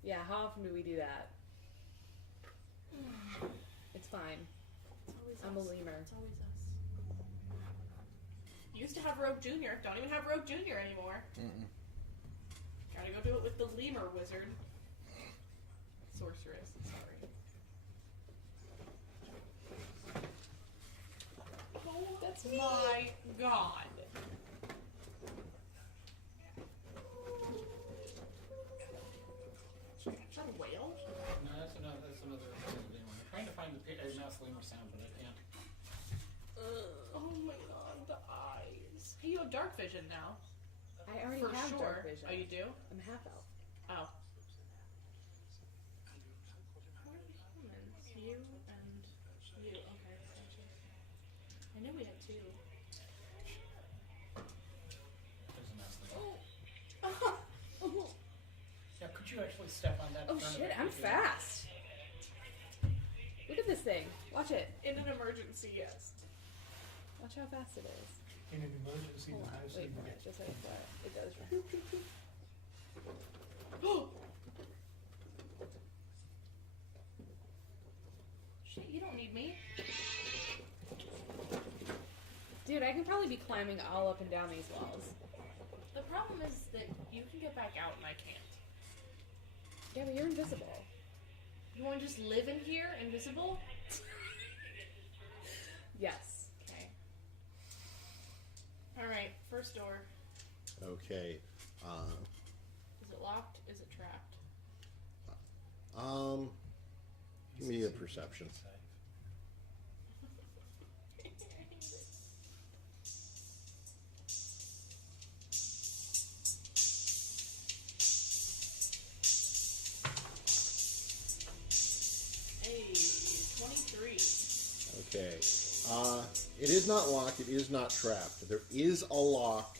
Yeah, how often do we do that? It's fine. It's always I'm a us. lemur. It's always us. Used to have Rogue Jr. Don't even have Rogue Jr. anymore. Gotta go do it with the lemur wizard. Sorceress, sorry. Oh, that's my god. Is that a whale? No, that's another demon. I'm trying to find the mouse lemur sound, but I can't. Oh my god, the eyes. Hey, you have dark vision now. I already already For have sure. dark vision. Oh, you do? I'm a half elf. Oh. Who are the humans? You and you. Okay, gotcha. I knew we had two. There's an nest there. Oh. Yeah, could you actually step on that? Oh front of shit, it? I'm fast. Look at this thing. Watch it. In an emergency, yes. Watch how fast it is. In an emergency, Hold the on, house wait even for it. gets Just wait for it. It does run. Shit, you don't need me. Dude, I can probably be climbing all up and down these walls. The problem is that you can get back out and I can't. Yeah, but you're invisible. You want to just live in here, invisible? Yes. Okay. Alright, first door. Okay. Is it locked? Is it trapped? Give me a perception. safe. Hey, 23. Okay. It is not locked. It is not trapped. There is a lock.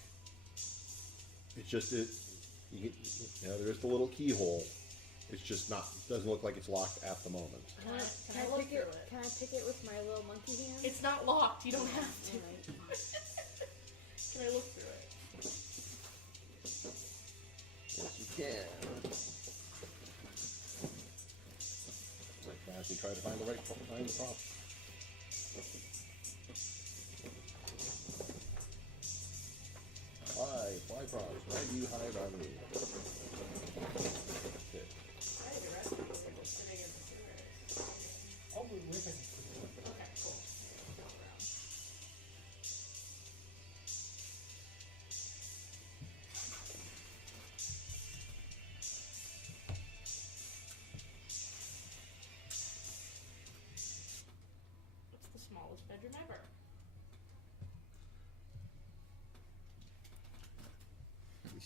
It's just there's the little keyhole. It's just not. Doesn't look like it's locked at the moment. Can I look pick through it? it? Can I pick it with my little monkey hand? It's not locked. You don't have to. Alright. Can I look through it? Yes, you can. As we try to find the prop. Why props? Why do you hide on me? Okay. I had the rest of you were just sitting in the sewers. Oh, we're with it. Okay, cool. Walk around. What's the smallest bedroom ever?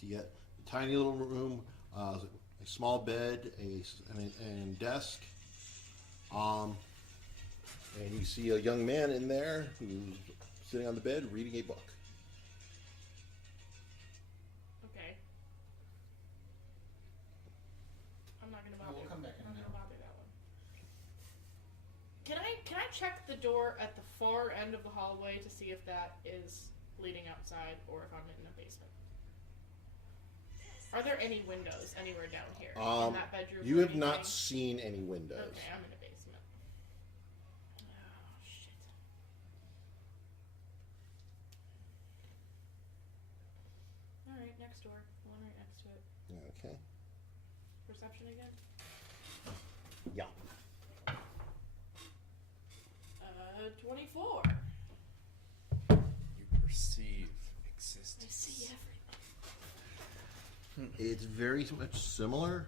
You get a tiny little room, a small bed, and desk. And you see a young man in there who's sitting on the bed reading a book. Okay. I'm not gonna I bother. will come back in I'm now. gonna bother that one. Can I check the door at the far end of the hallway to see if that is leading outside or if I'm in a basement? Are there any windows anywhere down here in that bedroom? You or have not anything? seen any windows. Okay, I'm in a basement. Oh shit. All right, next door. The one right next to it. Okay. Perception again. Yeah. 24. You perceive I existence. see everything. It's very much similar.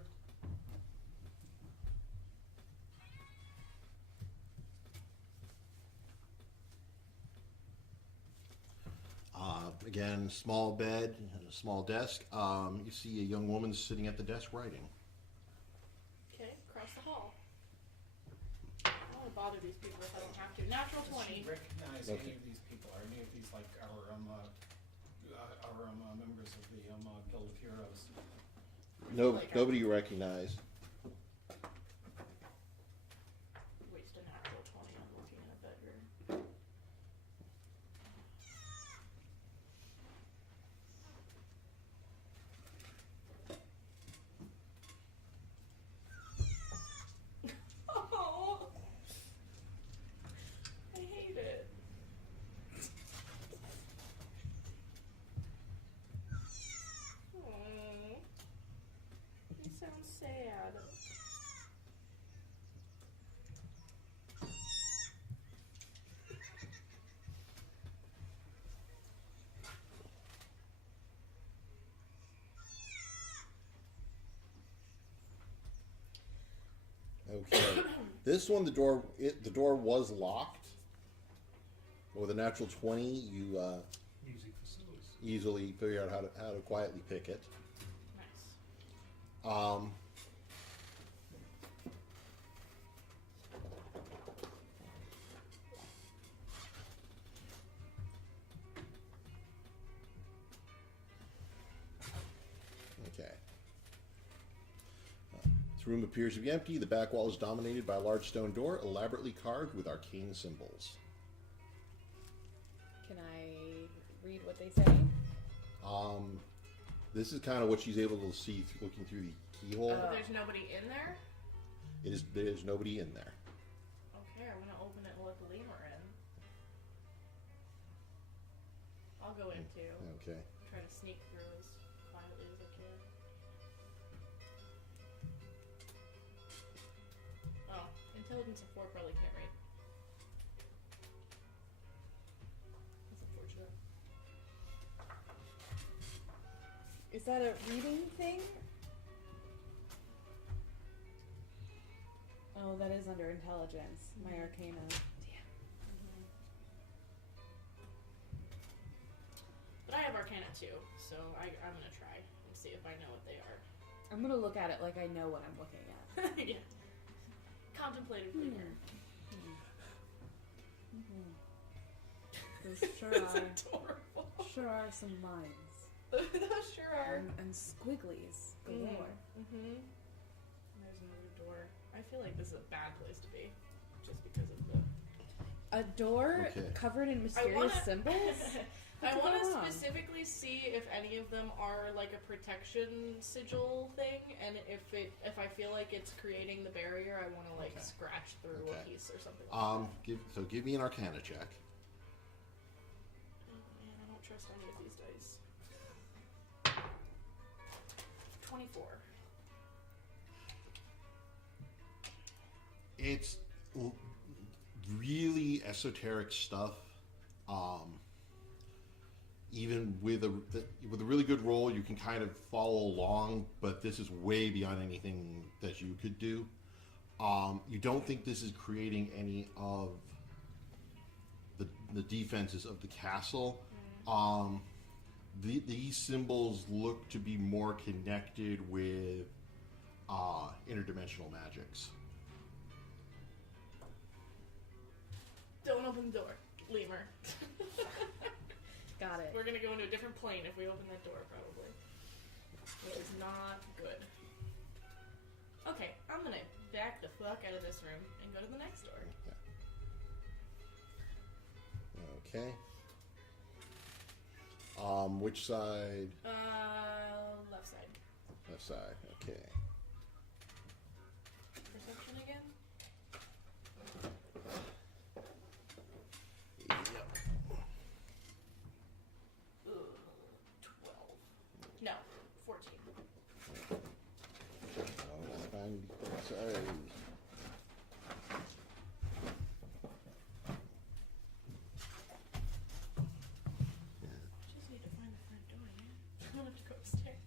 Again, small bed, a small desk. You see a young woman sitting at the desk writing. Okay, across the hall. I don't want to bother these people if I don't have to. Natural Does she 20. recognize Okay. any of these people? Are any of these like our members of the Guild of Heroes? No, Like nobody you recognize. Waste a natural 20 on looking in a bedroom. Oh, I hate it. Oh, you sound sad. Okay. This one, the door was locked. With a natural 20, you Music for souls. easily figure out how to quietly pick it. Nice. Okay. This room appears to be empty. The back wall is dominated by a large stone door, elaborately carved with arcane symbols. Can I read what they say? This is kind of what she's able to see looking through the keyhole. There's nobody in there? There's nobody in there. Okay, I'm gonna open it and let the lemur in. I'll go in too. Okay. Try to sneak through as quietly as I can. Oh, intelligence of 4 probably can't read. That's unfortunate. Is that a reading thing? Oh, that is under intelligence. My arcana. Damn. But I have Arcana too, so I'm gonna try and see if I know what they are. I'm gonna look at it like I know what I'm looking at. Yeah. Contemplatively. Those It's adorable. sure are some lines. Those sure are. And squigglies galore. There's another door. I feel like this is a bad place to be, just because of the. A door Okay. covered in mysterious symbols? I What want could to go wrong? specifically see if any of them are like a protection sigil thing, and if I feel like it's creating the barrier, I want to like Okay. scratch through Okay. a piece or something. Give me an Arcana check. Oh man, I don't trust any of these dice. 24. It's really esoteric stuff. Even with a really good roll, you can kind of follow along, but this is way beyond anything that you could do. You don't think this is creating any of the defenses of the castle. These symbols look to be more connected with interdimensional magics. Don't open the door, lemur. Got it. We're gonna go into a different plane if we open that door, probably. Which is not good. Okay, I'm gonna back the fuck out of this room and go to the next door. Okay. Which side? Left side. Left side. Okay. Perception again? Yep. Ugh, 12. No, 14. Let's find the side. Just need to find the front door, man. I don't have to go upstairs.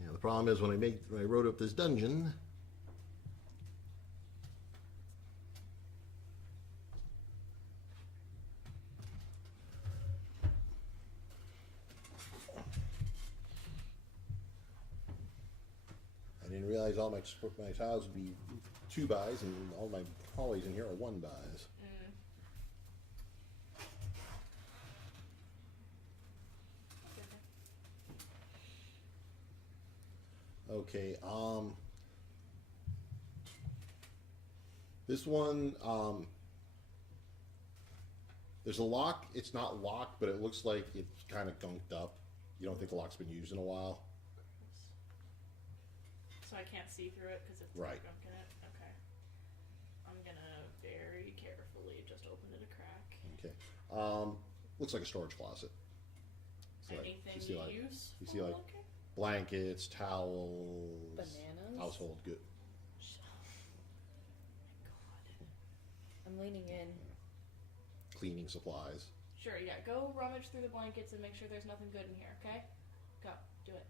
Yeah, the problem is when I wrote up this dungeon. I didn't realize all my tiles would be 2-bys and all my hallways in here are 1-bys. Okay, this one, there's a lock. It's not locked, but it looks like it's kind of gunked up. You don't think the lock's been used in a while? So I can't see through it because it's Right. gunk in it? Okay. I'm gonna very carefully just open it a crack. Okay. Looks like a storage closet. So Anything you see like use? you see like blankets, towels, Bananas? household good. I'm leaning in. Cleaning supplies. Sure, yeah. Go rummage through the blankets and make sure there's nothing good in here, okay? Go. Do it.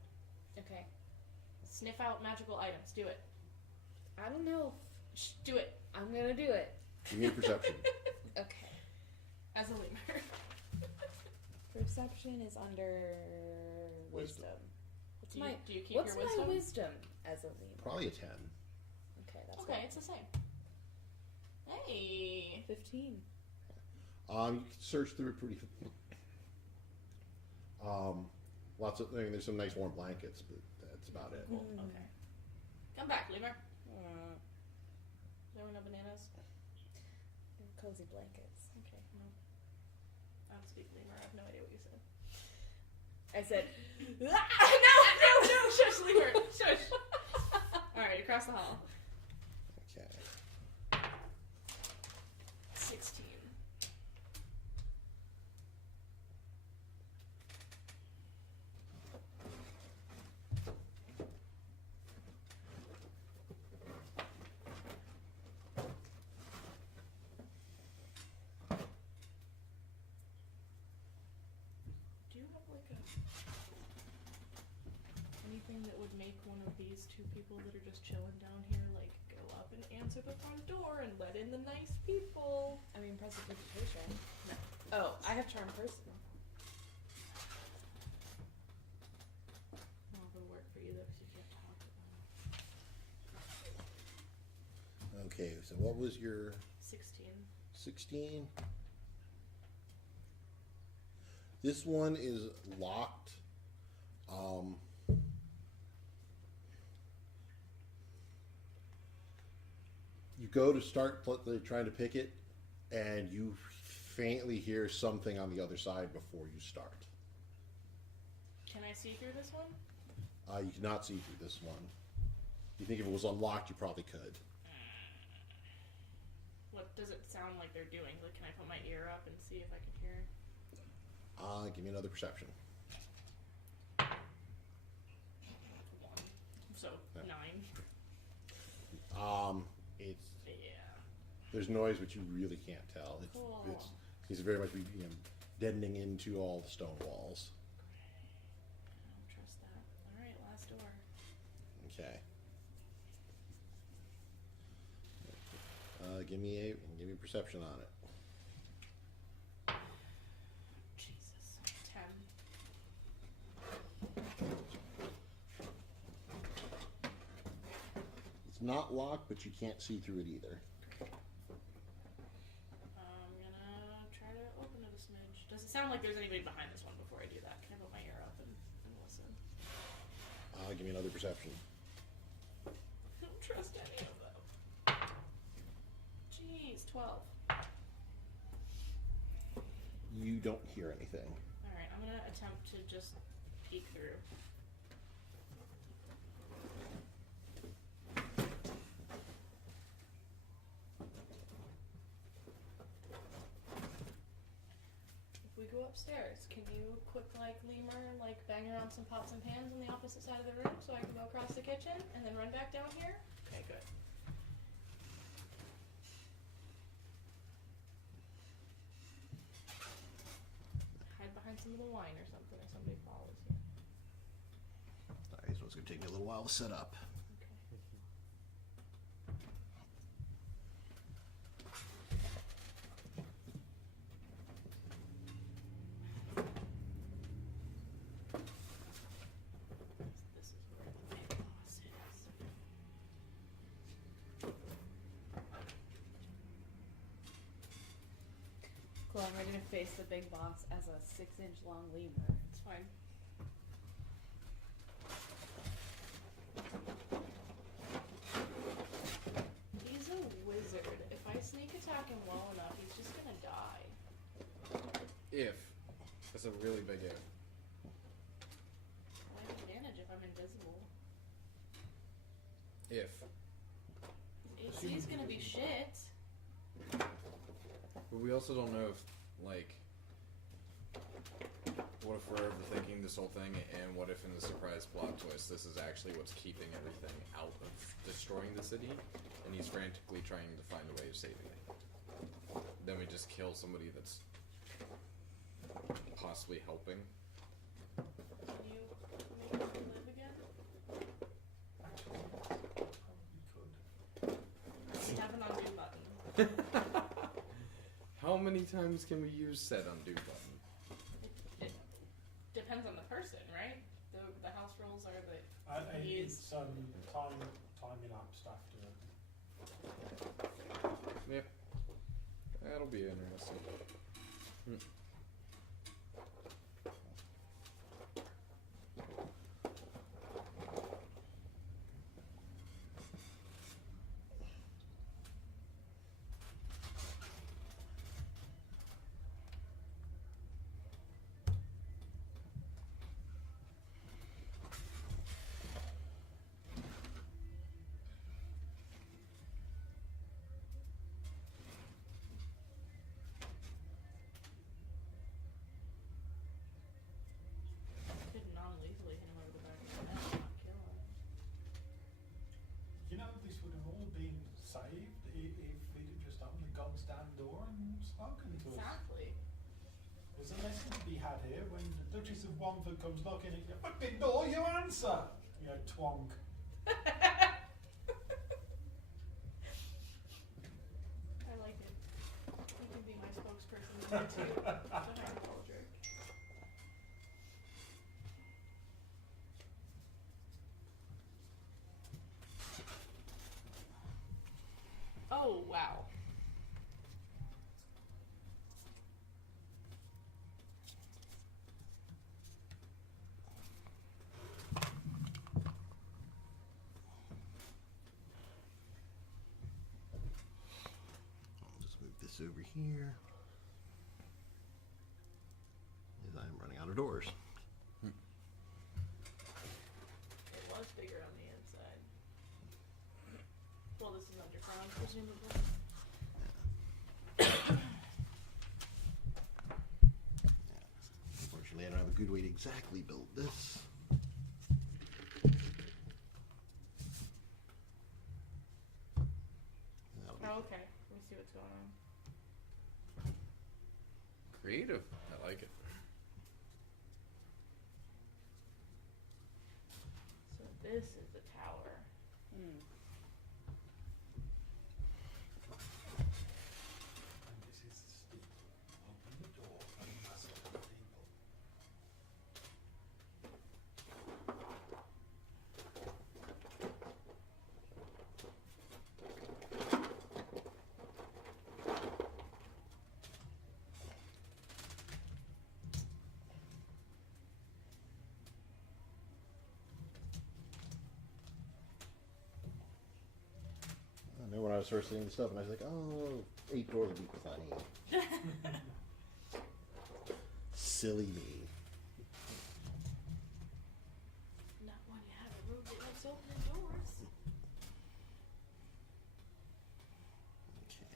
Okay. Sniff out magical items. Do it. I don't know. Shh, do it. I'm gonna do it. Give me a perception. Okay. As a lemur. Perception is under Wisdom. What's Do my you keep What's your my wisdom? wisdom as a lemur? Probably a 10. Okay, that's Okay, it's the same. Hey. 15. You can search through it pretty. Lots of. I mean, there's some nice warm blankets, but that's about it. Cool. Mm. Okay. Come back, lemur. Uh, There were no bananas. they're cozy blankets. Okay, no. I don't speak lemur. I have no idea what you said. I said, no, shush, lemur, shush. All right, across the hall. Okay. 16. Do you have like anything that would make one of these two people that are just chilling down here like go up and answer the front door and let in the nice people? I mean, prestidigitation. No. Oh, I have charm person. Not gonna work for you though, 'cause you can't talk about it. Okay. So what was your 16. 16? This one is locked. You go to start trying to pick it, and you faintly hear something on the other side before you start. Can I see through this one? You cannot see through this one. You think if it was unlocked, you probably could. What does it sound like they're doing? Like, can I put my ear up and see if I can hear? Give me another perception. 1. So, Yeah. 9. It's Yeah. there's noise, but you really can't tell. Cool. It's very much deadening into all the stone walls. I don't trust that. Alright, last door. Okay. Give me a perception on it. Jesus. 10. It's not locked, but you can't see through it either. I'm gonna try to open it a smidge. Does it sound like there's anybody behind this one before I do that? Can I put my ear up and listen? Give me another perception. I don't trust any of them. Jeez, 12. You don't hear anything. Alright, I'm gonna attempt to just peek through. If we go upstairs, can you quick like lemur like bang around some pots and pans on the opposite side of the room so I can go across the kitchen and then run back down here? Okay, good. Hide behind some of the wine or something if somebody follows you. Alright, so it's gonna take me a little while to set up. Okay. This is where the big boss is. Cool, I'm ready to face the big boss as a 6-inch long lemur. It's fine. He's a wizard. If I sneak attack him well enough, he's just gonna die. If. That's a really big if. I have advantage if I'm invisible. If. AC's gonna be shit. But we also don't know if, like, what if we're overthinking this whole thing, and what if in the surprise plot twist, this is actually what's keeping everything out of destroying the city, and he's frantically trying to find a way of saving it. Then we just kill somebody that's possibly helping. Can you make him live again? Probably could. We have an undo button. How many times can we use said undo button? It tutorials are that It's time elapsed after. Yep. That'll be interesting. could non-lethally hit him over the back of the head and not kill him. You know, this would have all been saved if we'd have just opened the goddamn door and spoken to us. Exactly. There's a lesson to be had here. When the Duchess of Wamford comes knocking at your fucking door, you answer! You twonk. I like it. You can be my spokesperson here too. Behind Baldric. Oh wow. I'll just move this over here. As I'm running out of doors. It was bigger on the inside. Well, this is underground, presumably. Unfortunately, I don't have a good way to exactly build this. That'll be Oh, okay. Let me see what's going on. Creative. I like it. So this is the tower. Hmm. And this is the steeple. Open the door and ask for the people. I know when I was first seeing the stuff, and I was like, oh, 8 doors would be plenty. Silly me. Not when you have a room that likes opening doors. Okay.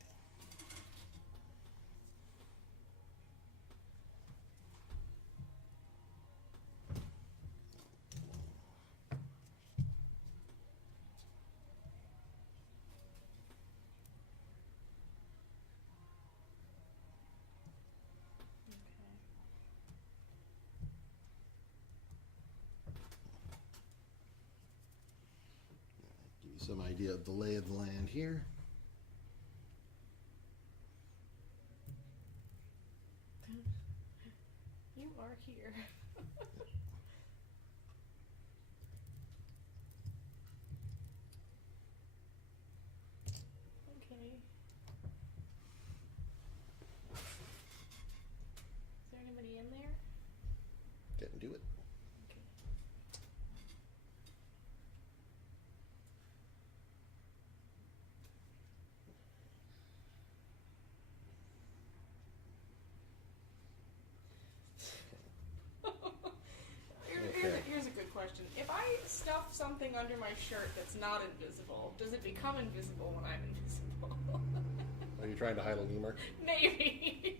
Give you some idea of the lay of the land here. You are here. Okay. Is there anybody in there? Didn't do it. Okay. Here's a good question. If I stuff something under my shirt that's not invisible, does it become invisible when I'm invisible? Are you trying to hide a lemur? Maybe.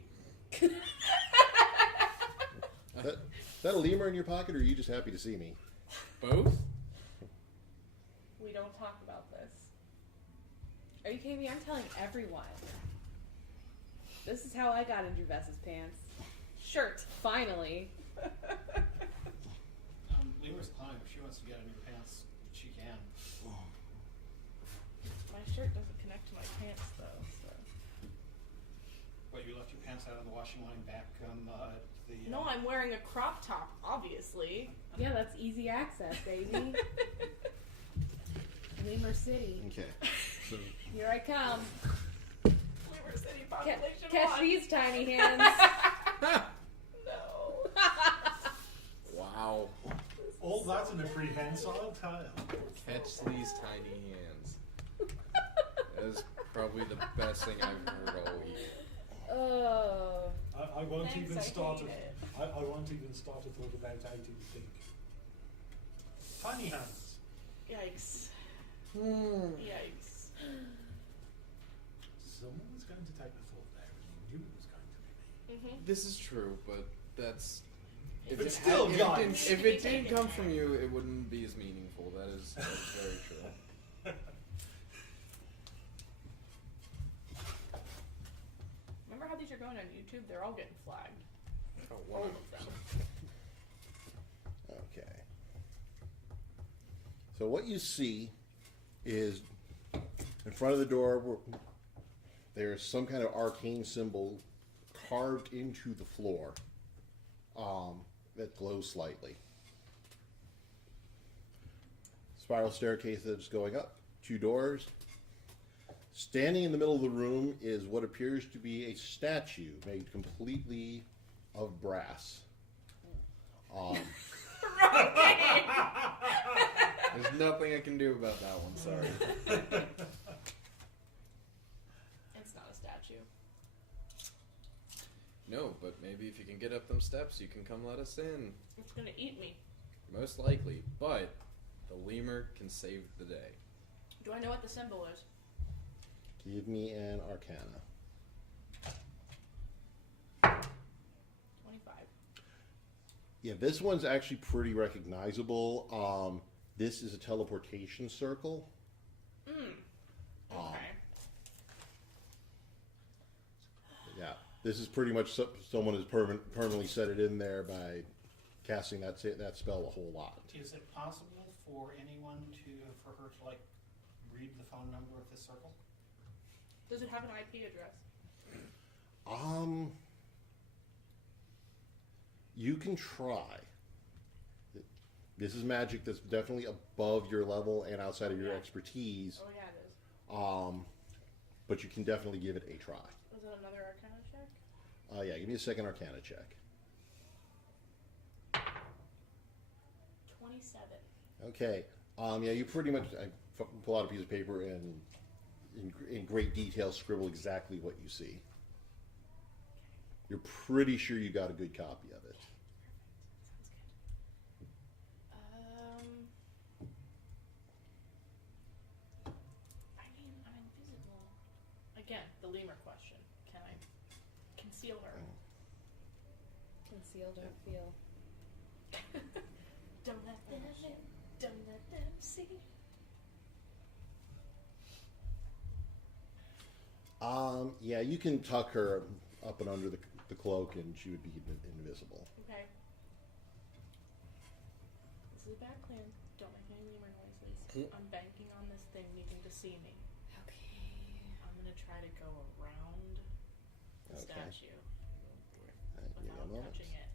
That a lemur in your pocket, or are you just happy to see me? Both? We don't talk about this. Are you kidding me? I'm telling everyone. This is how I got into Vess's pants. Shirt, finally. Lemur's fine. If she wants to get in your pants, she can. My shirt doesn't connect to my pants though, so. What, you left your pants out on the washing line back at the. No, I'm wearing a crop top, obviously. Yeah, that's easy access, baby. Lemur City. Okay. So Here I come. Lemur City population Catch one. these tiny hands. No. Wow. All that in a prehensile tile. Catch these tiny hands. That is probably the best thing I've heard all week. Oh. I won't Thanks, even I start hate it. it. I won't even start to thought about how to think. Tiny hands. Yikes. Yikes. Someone was going to take the thought there, and you knew it was going to be me. Mm-hmm. This is true, but that's. But still, guys. If it didn't come from you, it wouldn't be as meaningful. That is very true. Remember how these are going on YouTube? They're all getting flagged. Oh, All wow. of them. okay. So what you see is in front of the door. There's some kind of arcane symbol carved into the floor. That glows slightly. Spiral staircase that's going up. 2 doors. Standing in the middle of the room is what appears to be a statue made completely of brass. There's nothing I can do about that one. Sorry. It's not a statue. No, but maybe if you can get up them steps, you can come let us in. It's gonna eat me. Most likely, but the lemur can save the day. Do I know what the symbol is? Give me an arcana. 25. Yeah, this one's actually pretty recognizable. This is a teleportation circle. Okay. Yeah, this is pretty much someone has permanently set it in there by casting that spell a whole lot. Is it possible for anyone for her to like read the phone number of this circle? Does it have an IP address? You can try. This is magic that's definitely above your level and outside of your Yeah. expertise. Oh yeah, it is. But you can definitely give it a try. Is it another Arcana check? Yeah, give me a second arcana check. 27. Okay. Yeah, you pretty much pull out a piece of paper and in great detail scribble exactly what you see. You're pretty sure you got a good copy of it. I mean, I'm invisible. Again, the lemur question. Can I conceal her? Conceal, don't feel. Don't let them in. Don't let them see. Yeah, you can tuck her up and under the cloak and she would be invisible. Okay. This is a bad plan. Don't make any lemur noises. I'm banking on this thing needing to see me. Okay. I'm gonna try to go around the Okay. statue Give me a without moment. touching it.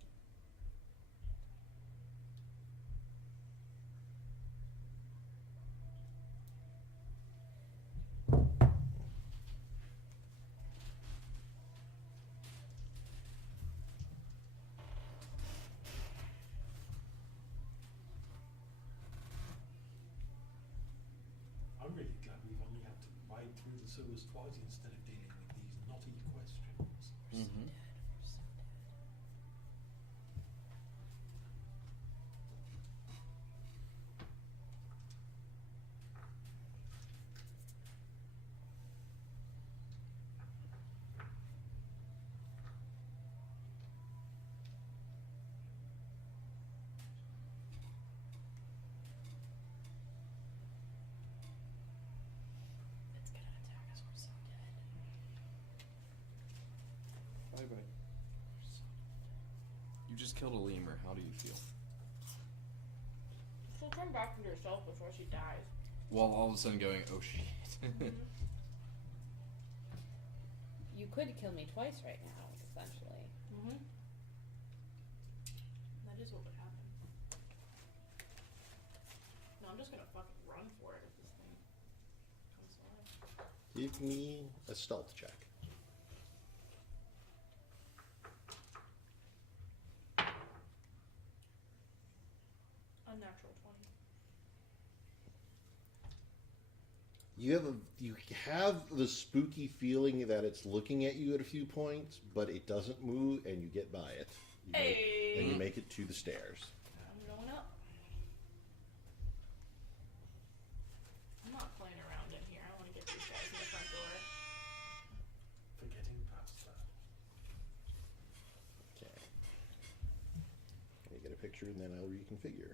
I'm really glad we've only had to wade through the sewers twice instead of dealing with these knotty questions. Mm-hmm. It's gonna attack us. We're so dead. Bye bye. You just killed a lemur. How do you feel? She'll turn back into herself before she dies. Well, all of a sudden going, oh shit. You could kill me twice right now, essentially. Mm-hmm. is what would happen. No, I'm just gonna fucking run for it if this thing comes to life. Give me a stealth check. Unnatural 20. You have the spooky feeling that it's looking at you at a few points, but it doesn't move, and you get by it. And you make it to the stairs. I'm going up. I'm not playing around in here. I want to get these guys in the front door. Forgetting past that. Okay. Let me get a picture, and then I'll reconfigure.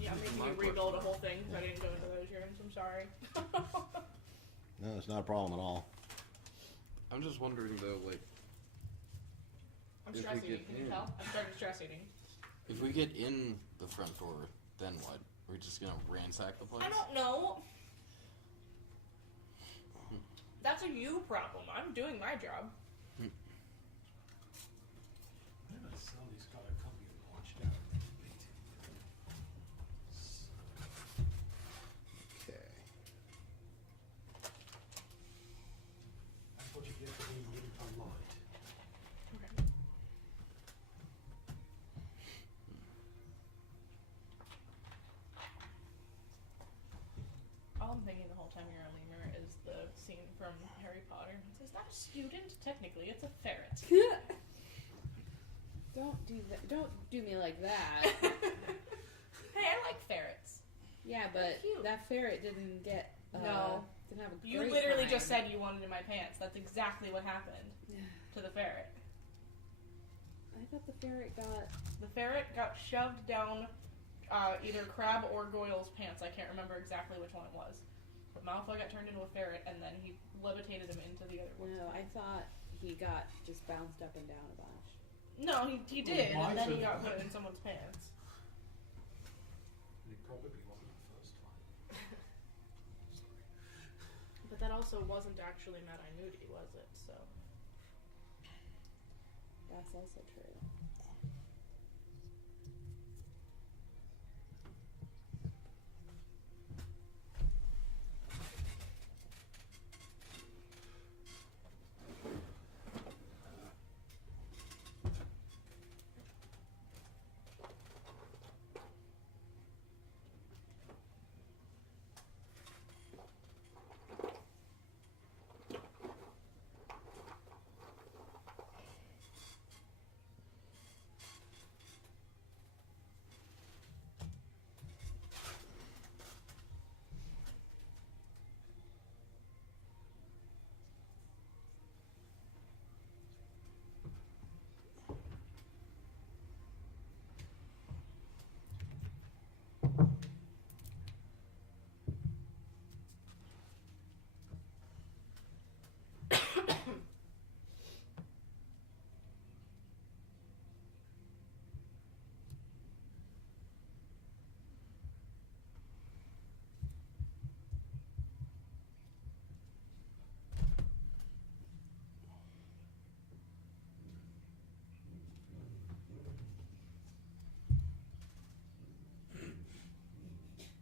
Yeah, I'm making you rebuild a whole thing because I didn't go into those rooms. I'm sorry. No, it's not a problem at all. I'm just wondering though, like, I'm If stress we eating. get Can you in- tell? I started stress eating. if we get in the front door, then what? We're just gonna ransack the place? I don't know. That's a you problem. I'm doing my job. Remember, Sally's got a copy of Watched Out. Okay. That's what you get for being really polite. Okay. All I'm thinking the whole time you're on Lemur is the scene from Harry Potter. It says, not a student, technically, it's a ferret. Don't do me like that. Hey, I like ferrets. Yeah, but Cute. that ferret didn't get. No. Didn't have a You great literally time. just said you wanted in my pants. That's exactly what happened to the ferret. I thought the ferret got. The ferret got shoved down either Crab or Goyle's pants. I can't remember exactly which one it was. But Malfoy got turned into a ferret, and then he levitated him into the other one. No, I thought he got just bounced up and down a bunch. No, he did, Well, and then he might got have. put in someone's pants. And it probably wasn't the first time. But that also wasn't actually Mad Eye Moody, was it? So That's also true.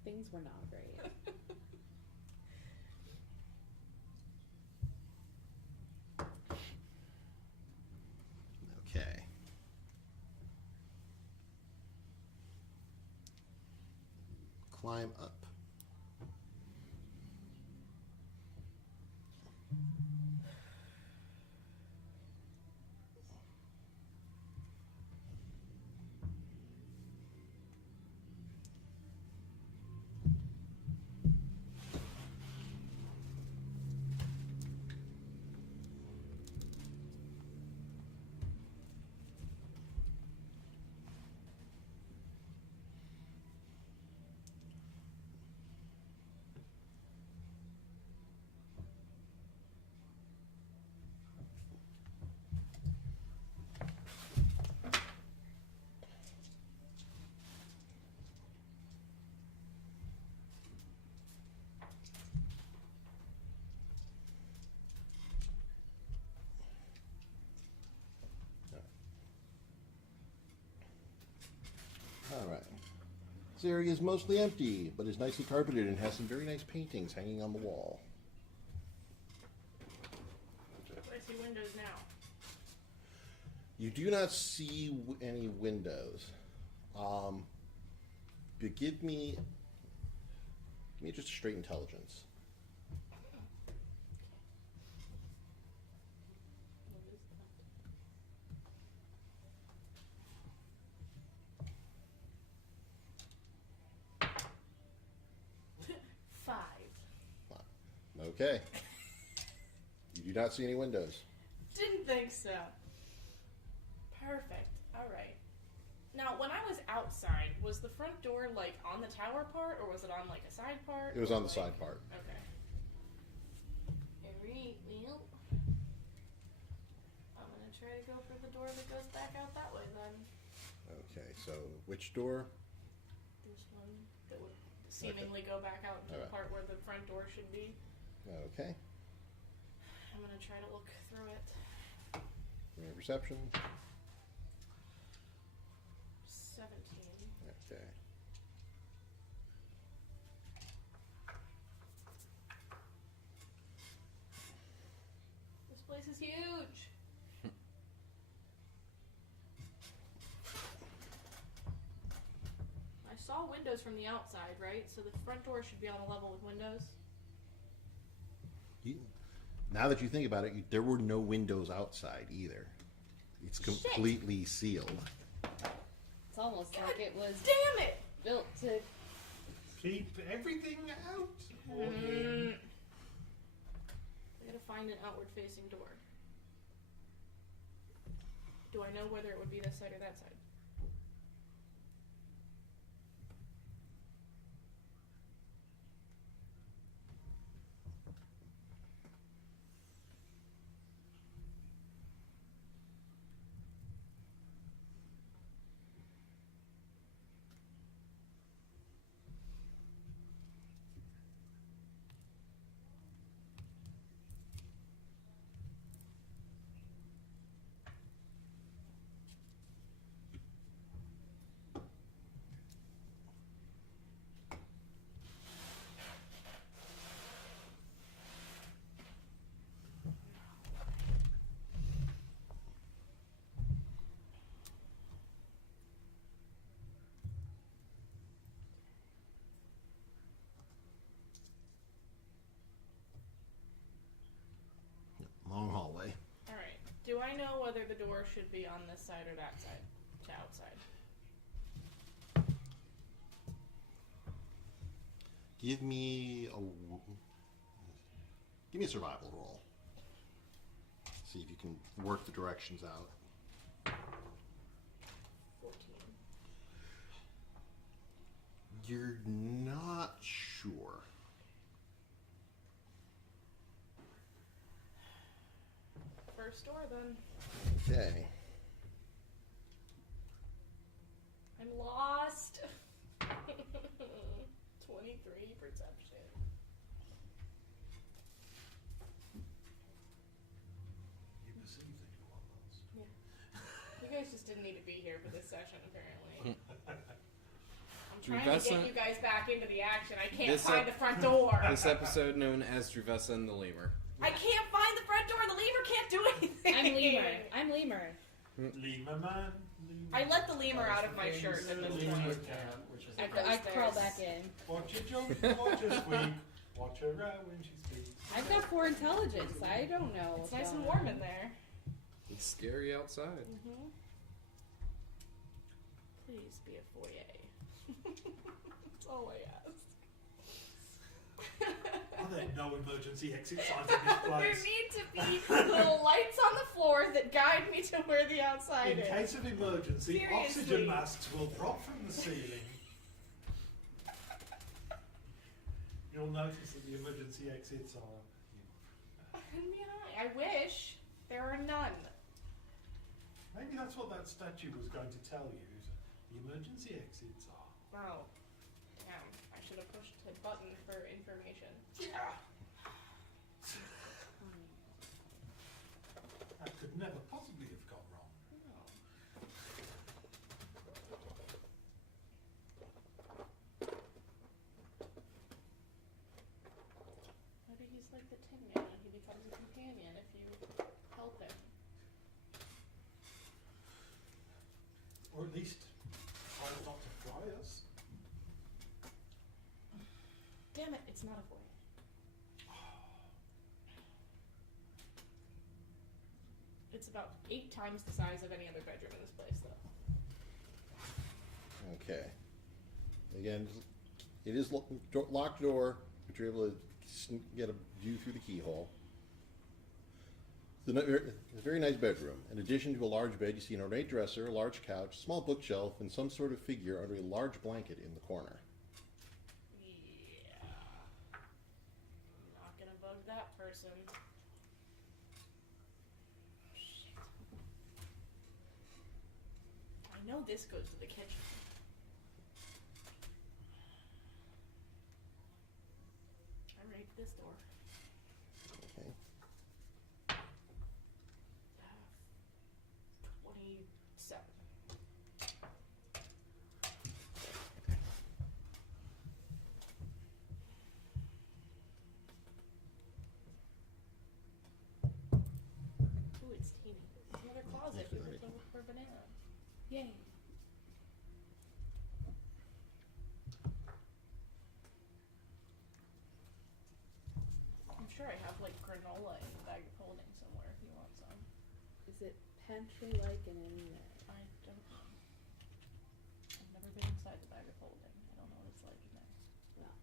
Things were not great. Okay. Climb up. This area is mostly empty, but is nicely carpeted and has some very nice paintings hanging on the wall. I see windows now. You do not see any windows. But give me just a straight intelligence. Okay. You do not see any windows. Didn't think so. Perfect. Alright. Now, when I was outside, was the front door, like, on the tower part, or was it on, like, a side part? It was or, on the like- side part. Okay. Alright, well. I'm gonna try to go for the door that goes back out that way, then. Okay, so which door? This one that would seemingly go back out to the Alright. part where the front door should be. Okay. I'm gonna try to look through it. Give me a perception. 17. Okay. This place is huge. I saw windows from the outside, right? So the front door should be on a level with windows. Now that you think about it, there were no windows outside either. It's completely sealed. It's almost like it was Damn it! built to. Keep everything out. I gotta find an outward facing door. Do I know whether it would be this side or that side? Long hallway. Alright. Do I know whether the door should be on this side or that side? To outside. Give me a survival roll. See if you can work the directions out. 14. You're not sure. First door then. Okay. I'm lost. 23 perception. You perceive that you are lost. You guys just didn't need to be here for this session, apparently. I'm trying Druvessa- to get you guys back into the action. I can't This find ep- the front door. This episode known as Druvessa and the Lemur. I can't find the front door. The lever can't do anything. I'm lemur. Lemur man. Lemur. I let the lemur out of my shirt at this Lemur point. can. Which is I I crawl There's- back in. Watch her jump, watch her squeak, watch her row when she speaks. I've got 4 intelligence. I don't know. It's what's nice and going warm on. in there. It's scary outside. Please be a foyer. That's all I ask. Are there no emergency exit signs in this There place? need to be little lights on the floor that guide me to where the outside In is. case of emergency, Seriously. oxygen masks will drop from the ceiling. You'll notice that the emergency exits are. Hidden behind. I wish there are none. Maybe that's what that statue was going to tell you. The emergency exits are. Oh, damn! I should have pushed the button for information. That could never possibly have gone wrong. No. Or at least try not to fry us. Damn it, it's not a void. It's about 8 times the size of any other bedroom in this place, though. Okay. Again, it is locked door, but you're able to get a view through the keyhole. It's a very nice bedroom. In addition to a large bed, you see an ornate dresser, a large couch, a small bookshelf, and some sort of figure under a large blanket in the corner. Yeah. I'm not gonna bug that person. Shit. I know this goes to the kitchen. I raped this door. Okay. 27. Ooh, it's teeny. It's another closet. Yes, We right. can look for a banana. Yay. I'm sure I have like granola in the bag of holding somewhere if you want some. Is it pantry-like and in there? I don't know. I've never been inside the bag of holding. I don't know what it's like in there. Well,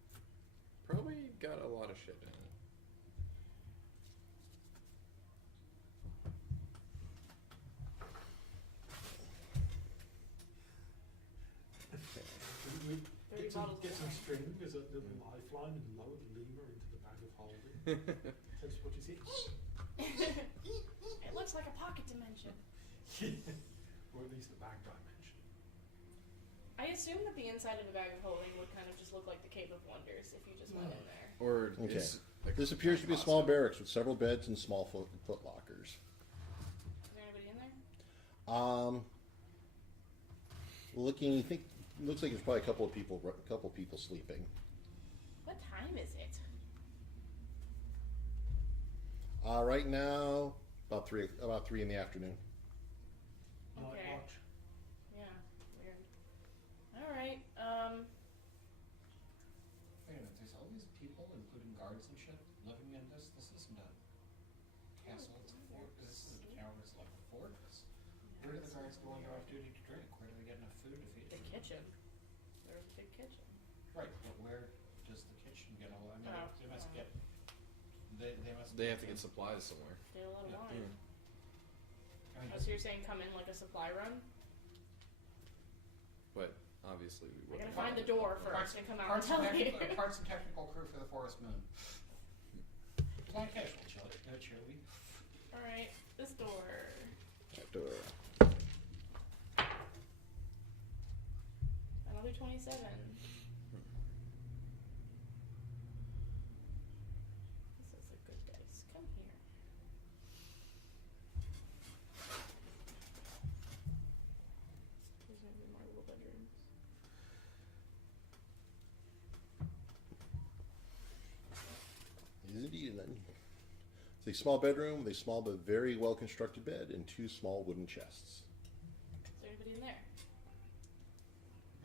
Probably got a lot of shit in it. We 30 get some, bottles get of some wine. string as a little lifeline and lower the lemur into the bag of holding. Tell us what you see. It looks like a pocket dimension. Or at least the bag dimension. I assume that the inside of the bag of holding would kind of just look like the Cave of Wonders if you just went in there. Or Okay. it's like This appears to be a small Costco. barracks with several beds and small foot lockers. Is there anybody in there? Looking, you think looks like there's probably a couple of people sleeping. What time is it? Right now, about three in the afternoon. Night Okay. watch. Yeah, weird. Alright, Wait a minute, there's all these people, including guards and shit, living in this? This isn't a castle, it's a fort. This is a tower, it's like a fortress. Where do the guards go when they're off duty to drink? Where do they get enough food to feed the them? kitchen. There's a big kitchen. Right, but where does the kitchen get all, I mean, Oh, they must oh. get, they must. They have to get supplies somewhere. They had a lot of Yeah. wine. I mean, Oh, so you're saying come in like a supply run? But obviously we I wouldn't. gotta find the door first and come out and Parts and tell you. technical, parts and technical crew for the Forest Moon. Plan casual, cheerlead. Alright, this door. That door. Another 27. This is a good dice. Come here. There's gonna be more little bedrooms. It is indeed then. It's a small bedroom with a small but very well constructed bed and 2 small wooden chests. Is there anybody in there?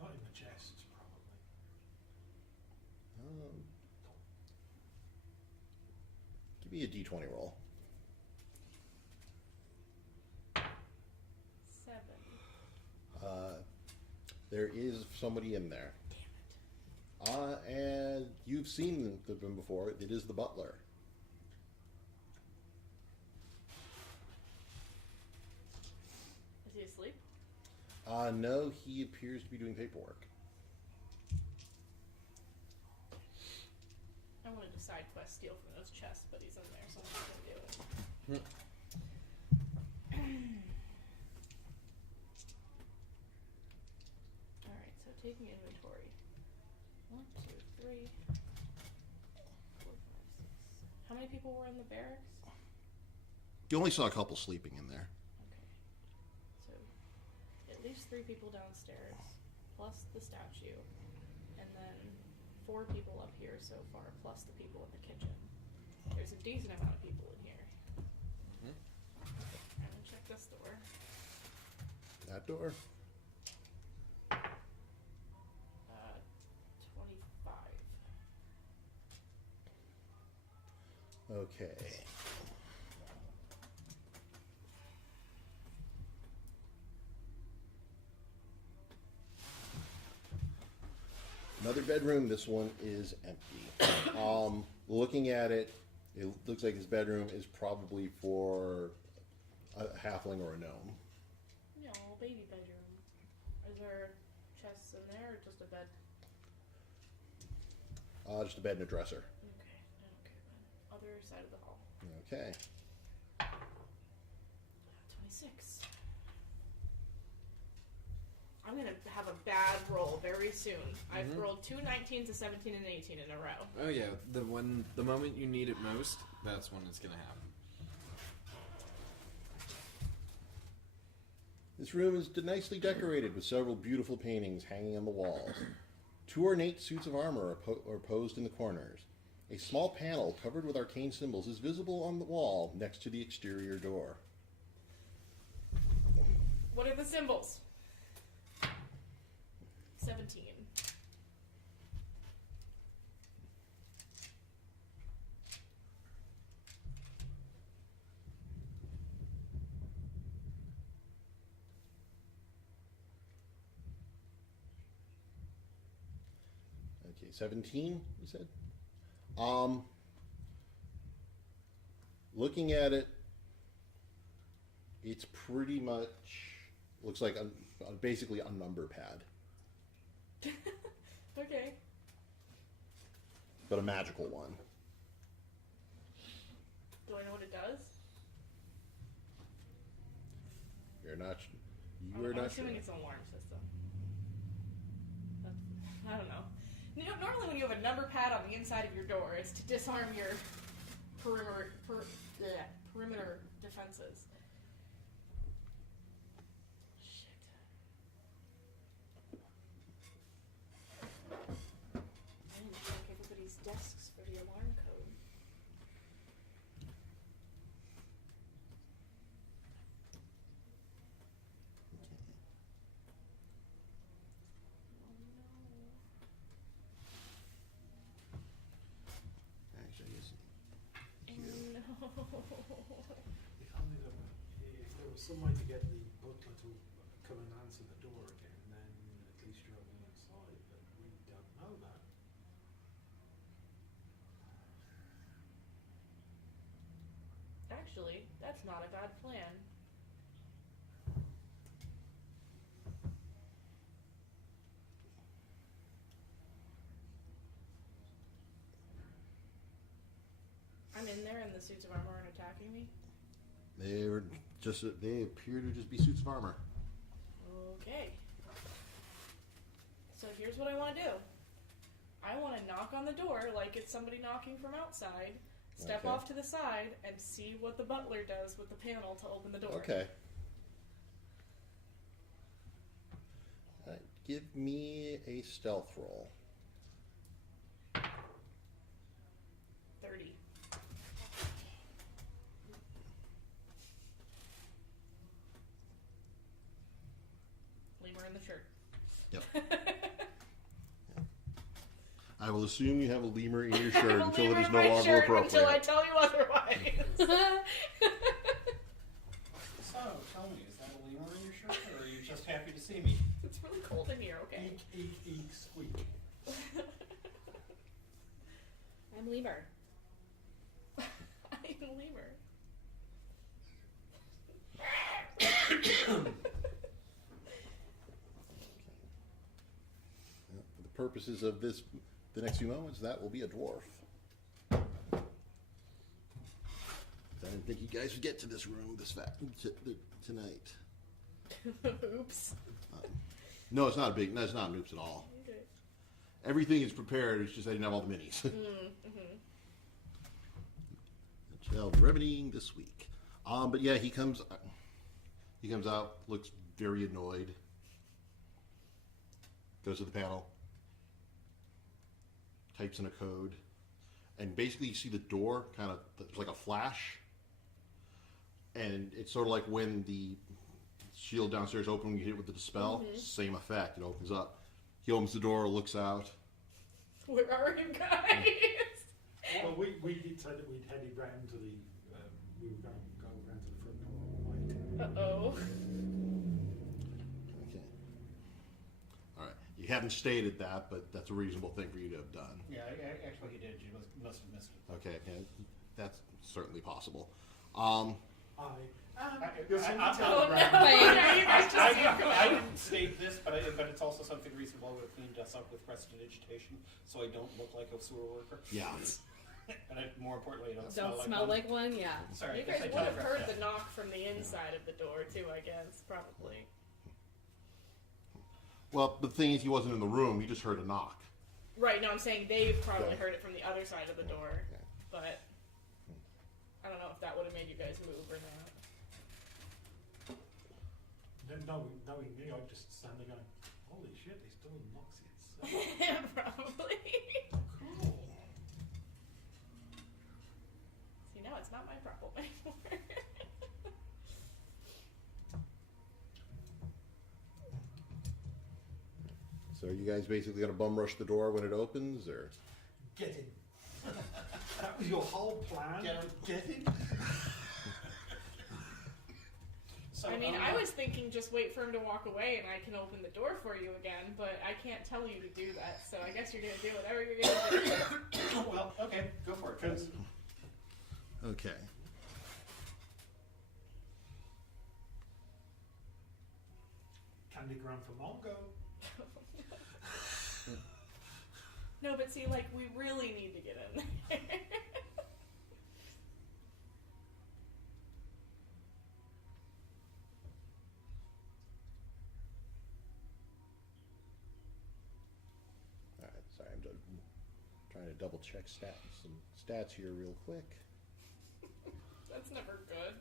Not in the chests, probably. Give me a d20 roll. 7. There is somebody in there. Damn it. And you've seen them before. It is the butler. Is he asleep? No, he appears to be doing paperwork. I wanted to side quest steal from those chests, but he's in there, so I'm not gonna do it. Alright, so taking inventory. 1, 2, 3, 4, 5, 6. How many people were in the barracks? You only saw a couple sleeping in there. Okay. So at least 3 people downstairs, plus the statue, and then 4 people up here so far, plus the people in the kitchen. There's a decent amount of people in here. Mhm. I'm gonna check this door. That door. Okay. Another bedroom. This one is empty. Looking at it, it looks like his bedroom is probably for a halfling or a gnome. No, baby bedroom. Is there chests in there or just a bed? Just a bed and a dresser. Okay, I don't care then. Other side of the hall. Okay. 26. I'm gonna have a bad roll very soon. I've rolled 2 19s, a 17, and an 18 in a row. Oh yeah, the moment you need it most, that's when it's gonna happen. This room is nicely decorated with several beautiful paintings hanging on the walls. 2 ornate suits of armor are posed in the corners. A small panel covered with arcane symbols is visible on the wall next to the exterior door. What are the symbols? 17. Okay, 17, you said? Looking at it, it's pretty much looks like basically a number pad, Okay. but a magical one. Do I know what it does? You're not. I'm You're not sure. assuming it's an alarm system. I don't know. You know, normally when you have a number pad on the inside of your door, it's to disarm your perimeter defenses. Shit. I need to check everybody's desks for the alarm code. Oh no. Actually, yes. Oh no. If there was some way to get the butler to come and answer the door again, then at least you're on the inside, but we don't know that. Actually, that's not a bad plan. I'm in there and the suits of armor aren't attacking me. They appear to just be suits of armor. Okay. So here's what I want to do. I want to knock on the door like it's somebody knocking from outside, step Okay. off to the side, and see what the butler does with the panel to open the door. Okay. Give me a stealth roll. 30. Lemur in the shirt. Yep. I will assume you have a lemur in your I shirt have a until lemur it is in no my longer shirt appropriate. Until I tell you otherwise. So, tell me, is that a lemur in your shirt, or are you just happy to see me? It's really cold in here, okay? Eek, eek, eek, squeak. I'm lemur. I'm lemur. For the purposes of the next few moments, that will be a dwarf. I didn't think you guys would get to this room tonight. Oops. No, it's not a big. No, it's not an oops at all. Okay. Everything is prepared. It's just I didn't have all the minis. Shall be remedying this week. But yeah, he comes out, looks very annoyed. Goes to the panel, types in a code, and basically you see the door kind of like a flash, and it's sort of like when the shield downstairs opens, you hit it with the dispel. Same effect. It opens up. He opens the door, looks out. Where are you guys? Well, we did say that we'd headed round to the, we were going to go round to the front door. Uh-oh. Okay. All right. You haven't stated that, but that's a reasonable thing for you to have done. Yeah, actually he did. You must have missed it. Okay, and that's certainly possible. You'll see me Oh, tell no. the ground. Are you guys just I didn't state this, but it's also something recently we cleaned us up with prestidigitation, so I don't look like a sewer worker. Yeah. And more importantly, I don't, Don't smell smell like like one? Yeah. one. Sorry, You I guess guys I would have telegraphed heard that. the knock from the inside of the door too, I guess, probably. Well, the thing is, he wasn't in the room. He just heard a knock. Right, no, I'm saying they've probably Yeah. heard it from the other side of the door, Yeah. but I don't know if that would have made you guys move or not. Then knowing me, I'd just stand there going, holy shit, this door knocks itself. Probably. Cool. See, now it's not my problem anymore. So are you guys basically going to bum rush the door when it opens, or? Get in. That was your whole plan? Get in? So, I mean, I was thinking just wait for him to walk away and I can open the door for you again, but I can't tell you to do that, so I guess you're gonna do whatever you're gonna do. well, okay, go for it, Vince. Okay. Candygram for Mongo. No, but see, like, we really need to get in there. All right. Sorry, I'm just trying to double check some stats here real quick. That's never good.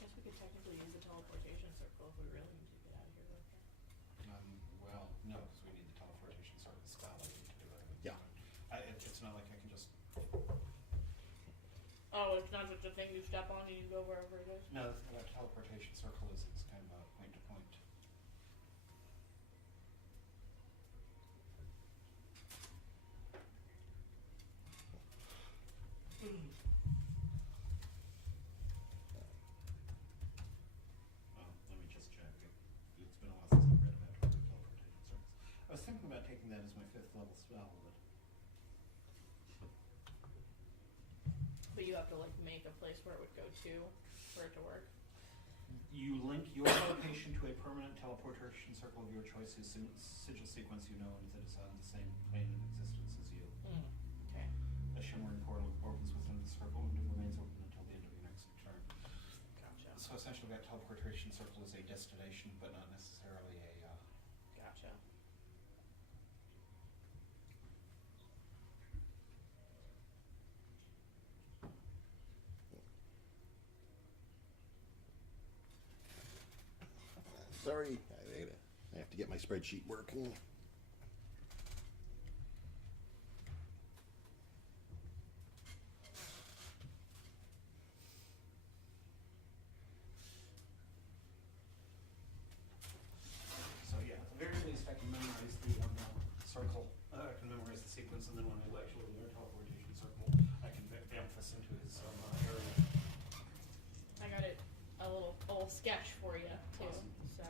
Guess we could technically use the teleportation circle if we really need to get out of here real quick. Well, no, because we need the teleportation circle spell. I need to do it. Yeah. It's not like I can just. Oh, it's not just a thing you step on and you go wherever it is? No, the thing about teleportation circle is it's kind of a point to point. Well, let me just check. It's been a while since I've read about teleportation circles. I was thinking about taking that as my 5th level spell, but But you have to, like, make a place where it would go to for it to work. you link your location to a permanent teleportation circle of your choice whose sigil sequence you know and that is on the same plane of existence as you. Okay. A shimmering portal opens within the circle and it remains open until the end of your next turn. Gotcha. So essentially that teleportation circle is a destination but not necessarily a Gotcha. Sorry, I have to get my spreadsheet working. So yeah, at the very least I can memorize the circle, I can memorize the sequence, and then when I actually learn teleportation circle, I can vamp this into his area. I got it a little sketch for you too. Awesome. So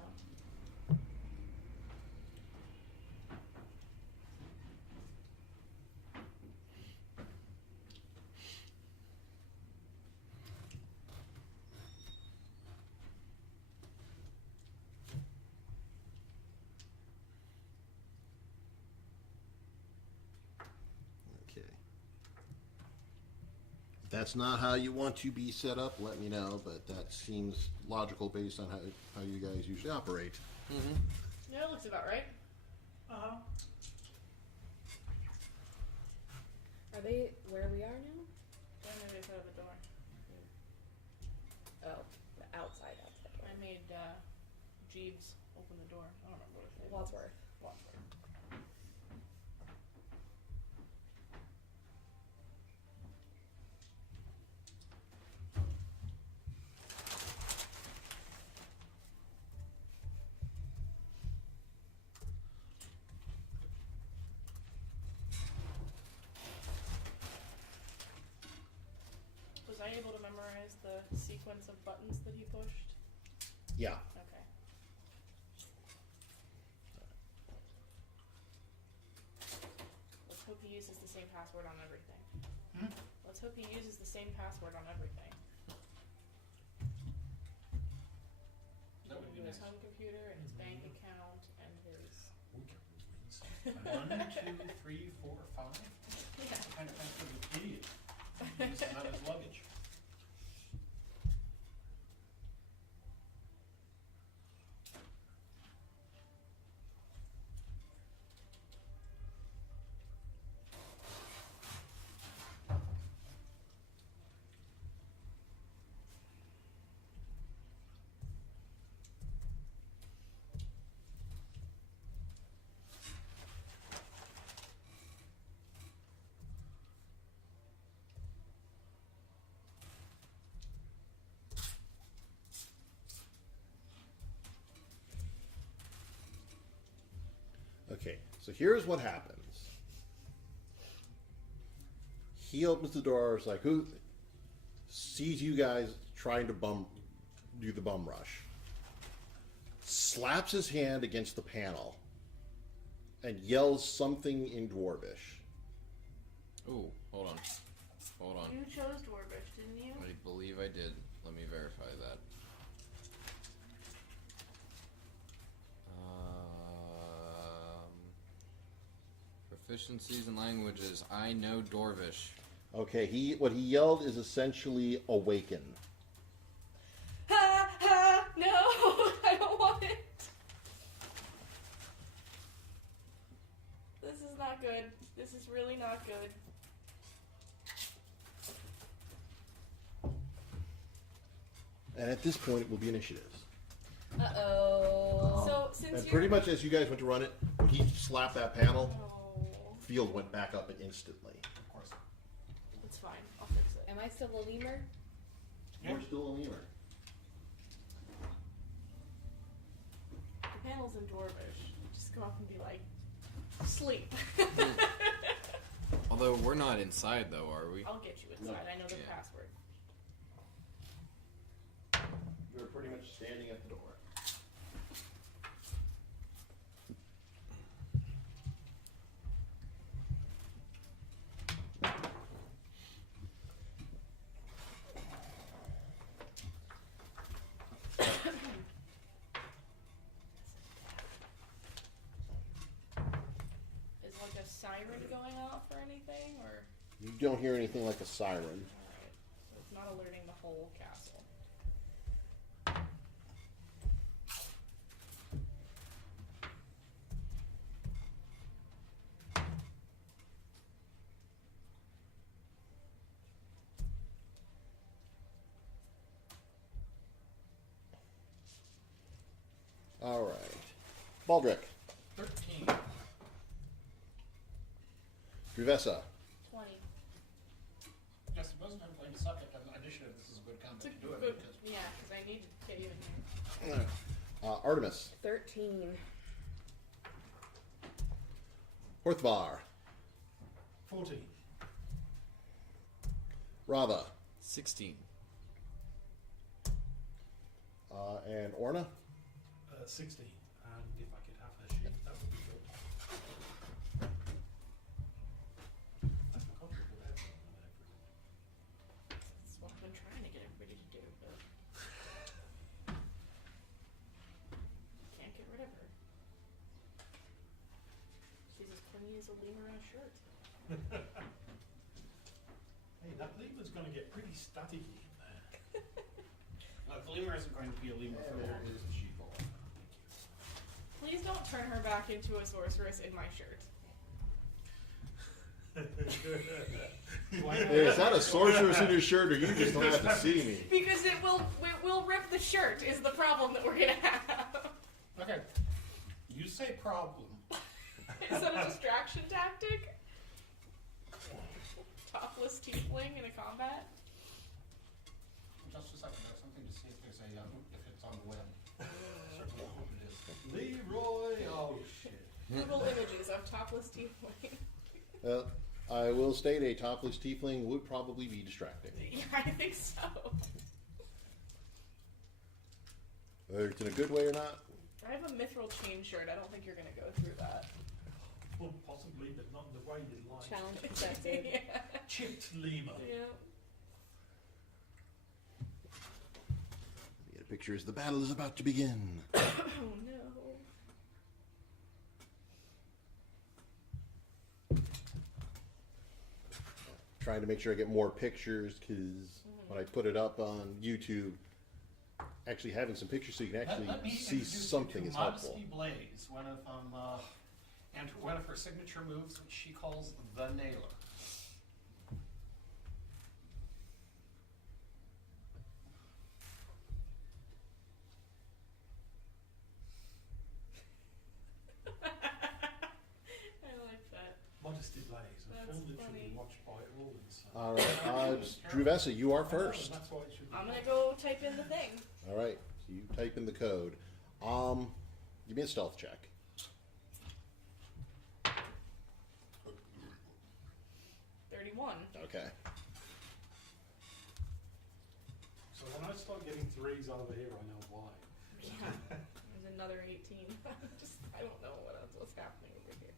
Okay. If that's not how you want to be set up, let me know, but that seems logical based on how you guys usually operate. yeah, it looks about right. Uh-huh. Are they where we are now? Yeah, maybe it's out of the door. Oh, the outside. I made Jeeves open the door. I don't remember what his name was. Wadsworth. Watch it. Was I able to memorize the sequence of buttons that he pushed? Yeah. Okay. Let's hope he uses the same password on everything. Hmm? Let's hope he uses the same password on everything. That would be His nice. home computer and his bank account and his. We can win. 1, 2, 3, 4, 5. Yeah. Kind of an idiot. Use them out as luggage. Okay, so here's what happens. He opens the door. It's like, who sees you guys trying to do the bum rush? Slaps his hand against the panel and yells something in Dwarvish. Ooh, hold on. Hold on. You chose Dwarvish, didn't you? I believe I did. Let me verify that. Proficiencies in languages. I know Dwarvish. Okay, what he yelled is essentially awaken. Ha ha! No, I don't want it. This is not good. This is really not good. And at this point, it will be initiatives. Uh-oh. So since And you're pretty much as you guys went to run it, when he slapped that panel, Oh, field went back up instantly. Of course. it's fine. I'll fix it. Am I still a lemur? We're still a lemur. The panel's in Dwarvish. Just go up and be like, sleep. Although we're not inside though, are we? I'll get you inside. I know the Yeah. password. You're pretty much standing at the door. Is like a siren going off or anything, or? You don't hear anything like a siren. Alright. So it's not alerting the whole castle. All right. Baldric. 13. Druvessa. 20. I suppose if I'm playing subject on initiative, this is a good comment to do it. Good. Because Yeah, because I need to get you in here. Artemis. 13. Horthvar. 14. Rava. 16. And Orna. 16. And if I could have her sheet, that would be good. That's my contract with everyone and everything. That's what I've been trying to get everybody to do, but can't get rid of her. She's as clingy as a lemur on a shirt. Hey, that lemur's going to get pretty staticky in there. the lemur isn't going to be a lemur for long. is the sheeple. Please don't turn her back into a sorceress in my shirt. Why not? Hey, is that a sorceress in your shirt, or you just don't have to see me? Because it will rip the shirt is the problem that we're gonna have. Okay. You say problem. Is that a distraction tactic? Topless tiefling in a combat? Just a second, there's something to see if there's if it's on the web. Certainly hope it is. Leroy! Oh, shit. Google images of topless tiefling. I will state a topless tiefling would probably be distracting. Yeah, I think so. Whether it's in a good way or not. I have a mithril chain shirt. I don't think you're gonna go through that. Well, possibly, but not in the way you'd like. Challenge accepted. Yeah. Chipped lemur. Yeah. Get a picture as the battle is about to begin. Oh no. Trying to make sure I get more pictures because when I put it up on YouTube, actually having some pictures so you can actually Let me see introduce you something to is helpful. Modesty Blaze, one of her signature moves, which she calls the Nailer. I like that. Modesty Blaze, a That's film that should funny. be watched by all and so. All right, Druvessa, you are first. That's why it should be. I'm gonna go type in the thing. All right, so you type in the code. Give me a stealth check. 31. Okay. So when I start getting threes over here, I know why. Yeah. There's another 18. I don't know what's happening over here.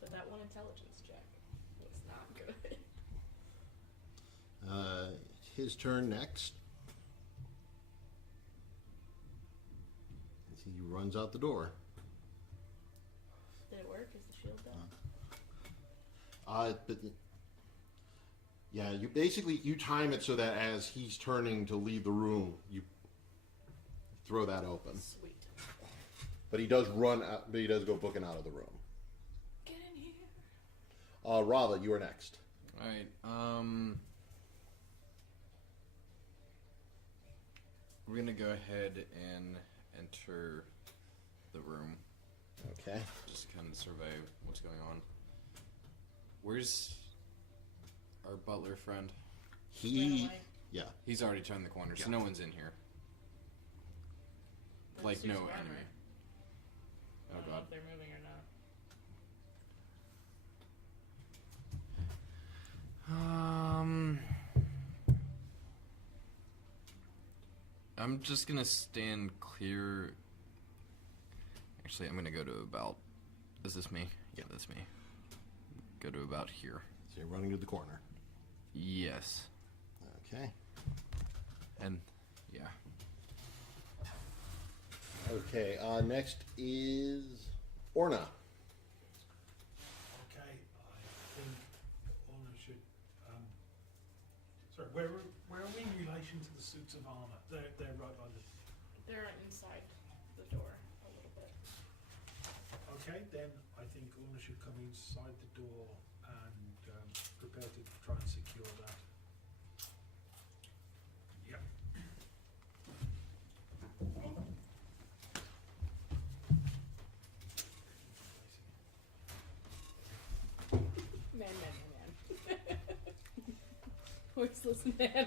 But that one intelligence check was not good. His turn next. He runs out the door. Did it work? Is the shield done? But yeah, you time it so that as he's turning to leave the room, you throw that open. Sweet. But he does run out. But he does go booking out of the room. Get in here. Rava, you are next. All right. We're gonna go ahead and enter the room. Okay. Just kind of survey what's going on. Where's our butler friend? Ran He, away. yeah. He's already turned the corner, so no one's in here. Like Suits no of armor. enemy. I Oh don't know god. if they're moving or not. I'm just gonna stand clear. Actually, I'm gonna go to about. Is this me? Yeah, that's me. Go to about here. So you're running to the corner. Yes. Okay. And yeah. Okay. Next is Orna. Okay, I think Orna should. Sorry, where are we in relation to the suits of armor? They're right by the. They're inside the door a little bit. Okay, then I think Orna should come inside the door and prepare to try and secure that. Yep. Man. Voiceless man.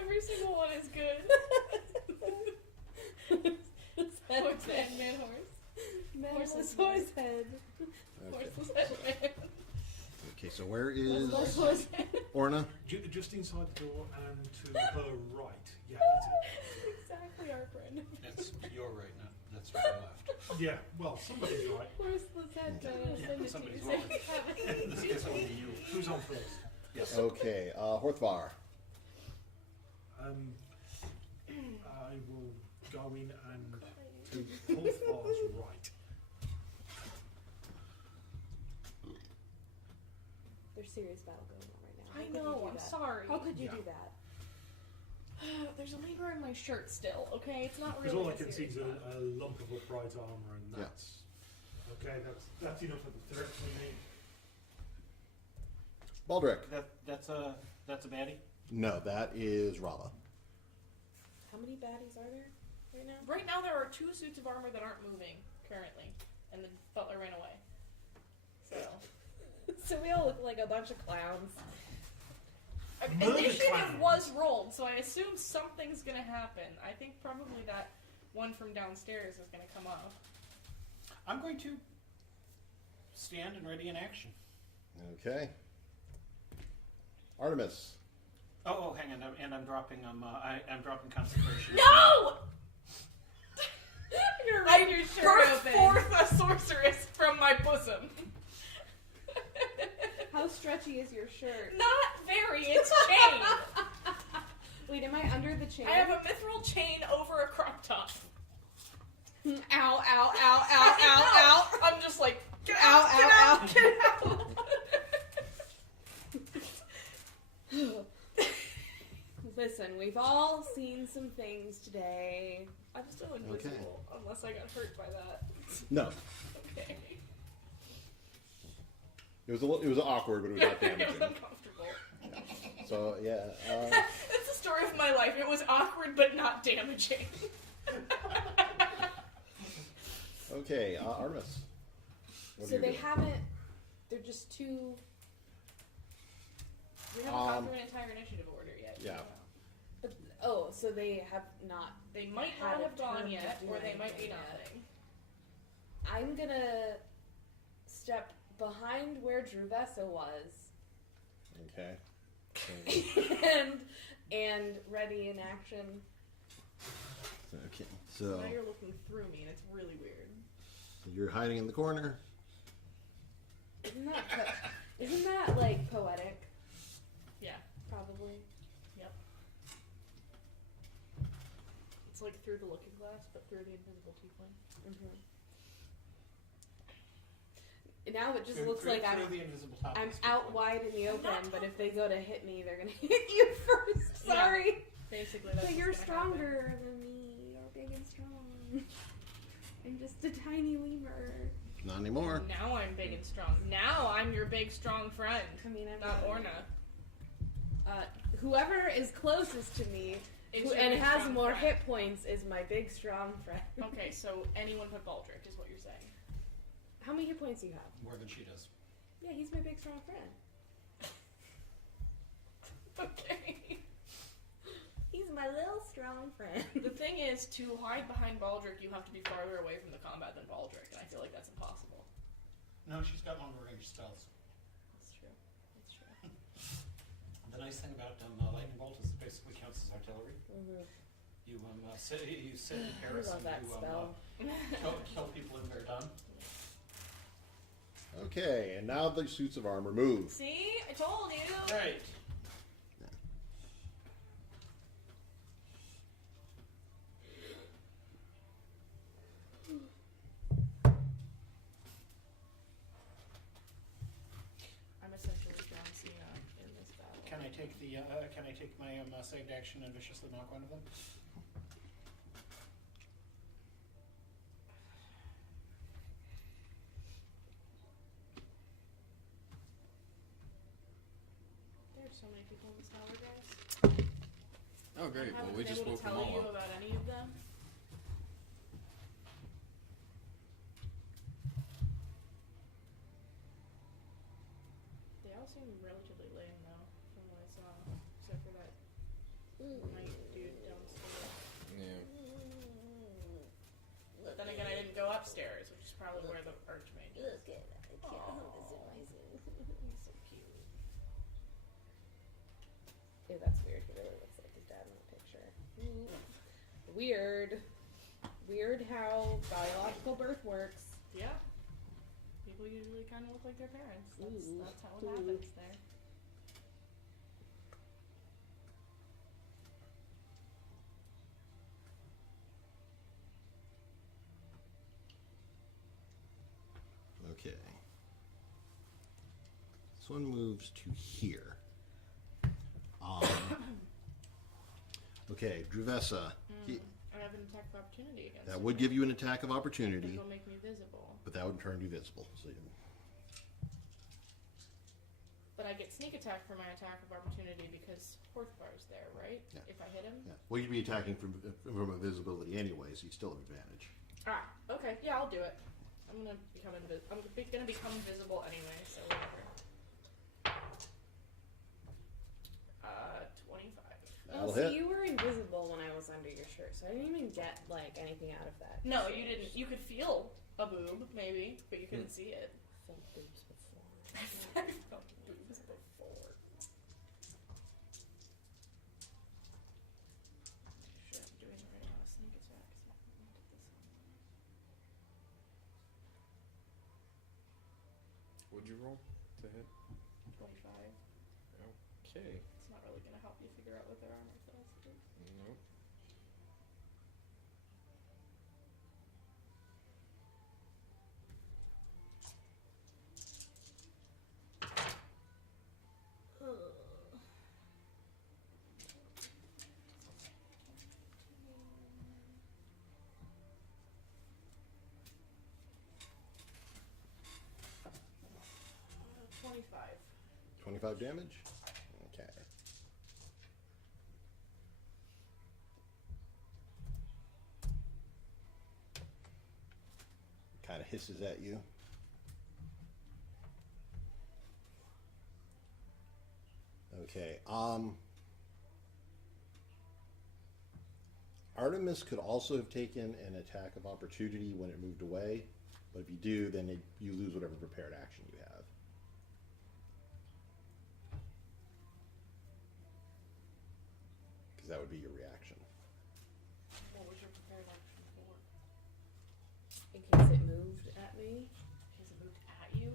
Every single one is good. Horse man, horse. Horseless Horseless horse head. Okay. Horseless head man. Okay. So where is Horseless horse head. Orna? Just inside the door and to her right. Yeah, that's Exactly our friend. That's your right now. That's my left. it. Yeah, well, somebody's right. Horseless head man. I'll send it to Somebody's you. wrong. This gets only you. Who's on first? Yes. Okay. Horthvar. I will go in and to Hulthbar's right. There's serious battle going on right now. I How could you know, do I'm that? sorry. How could you Yeah. do that? There's a lever in my shirt still, okay? It's not Because really all I a can see serious is battle. a lump of upright armour, and Yeah. that's okay. That's enough of the threat for me. Baldric. That's a baddie. No, that is Rava. How many baddies are there right now? Right now, there are 2 suits of armor that aren't moving currently, and the butler ran away. So, So we all look like a bunch of clowns. Murder initiative clowns. was rolled, so I assume something's gonna happen. I think probably that one from downstairs is gonna come up. I'm going to stand and ready in action. Okay. Artemis. Oh, hang on, and I'm dropping I'm dropping concentration. No! You're I right, your shirt burst open. forth a sorceress from my bosom. How stretchy is your shirt? Not very. It's chain. Wait, am I under the chain? I have a mithril chain over a crop top. Ow, ow, ow, ow, ow, ow. I'm just like, get Ow, out, get ow, out, get out. Listen, we've all seen some things today. I'm still invisible, unless I got hurt by that. No. Okay. It was awkward, but it was not It was damaging. uncomfortable. So yeah. It's the story of my life. It was awkward, but not damaging. Okay, Artemis. What So are you they doing? haven't. They're just too. We haven't gone through an entire initiative order yet. Yeah. But, so they have not. They might Had not a have gone turn to yet, do or they might be anything yet. nothing. I'm gonna step behind where Druvessa was, Okay. and ready in action. Okay. So Now you're looking through me, and it's really weird. you're hiding in the corner. Isn't that like poetic? Yeah. Probably. Yep. It's like through the looking glass, but through the invisible tiefling. Mm-hmm. Now it just Through- looks through- like through the invisible top I'm of the out speed wide in the I'm open, not but if they go to hit me, they're gonna hit you first. Yeah. Sorry. Basically, that's But you're what's gonna happen. stronger than me. You're big and strong. I'm just a tiny lemur. Not anymore. Now I'm big and strong. Now I'm your big, strong friend. I mean, I'm Not Orna. Whoever is closest to me It's your and big, has strong more friend. hit points is my big strong friend. Okay, so anyone but Baldric is what you're saying. How many hit points do you have? More than she does. Yeah, he's my big strong friend. Okay. He's my little strong friend. The thing is, to hide behind Baldric, you have to be farther away from the combat than Baldric, and I feel like that's impossible. No, she's got longer range spells. That's true. That's true. The nice thing about lightning bolt is it basically counts as artillery. Mm-hmm. You sit in I Paris love and that you spell. kill people in Verdun. Okay, and now the suits of armor move. See? I told you! Right. I'm essentially John Cena in this battle. Can I take my saved action and viciously knock one of them? There's so many people in this tower, guys. Oh, great. I haven't Well, we been just able woke to them tell all you up. about any of them. They all seem relatively lame, though, from what I saw, except for that knight dude downstairs. Yeah. But then again, I didn't go upstairs, which is probably where the archmage is. Look at I can't hold this in my zoo. He's so cute. Ew, that's weird. He really looks like his dad in the picture. Weird. Weird how biological birth works. Yeah. People usually kind of look like their parents. Ooh. That's how it happens there. Okay. This one moves to here. Okay, Druvessa. I have an attack of opportunity against That him, would right? give you an attack of Because opportunity, it'll make me visible. but that would turn you visible. So But I get sneak attack for my attack of opportunity because Horthbar's there, right? Yeah. If I hit him. Yeah. Well, you'd be attacking from invisibility anyway, so you still have advantage. Ah, okay. Yeah, I'll do it. I'm gonna become invisible anyway, so whatever. 25. That'll Oh, hit. so you were invisible when I was under your shirt, so I didn't even get like anything out of that. No, you didn't. You could feel a boob, maybe, but you couldn't see it. Felt boobs before. I felt boobs before. Shit, I'm doing the right amount of sneak attacks. I wanted this one. What'd you roll to hit? 25. Okay. It's not really gonna help you figure out what their armor class is. Nope. Uh, 25. 25 damage? Okay. Kind of hisses at you. Okay. Artemis could also have taken an attack of opportunity when it moved away, but if you do, then you lose whatever prepared action you have. Because that would be your reaction. What was your prepared action for? In case it moved at me, Has it moved at you?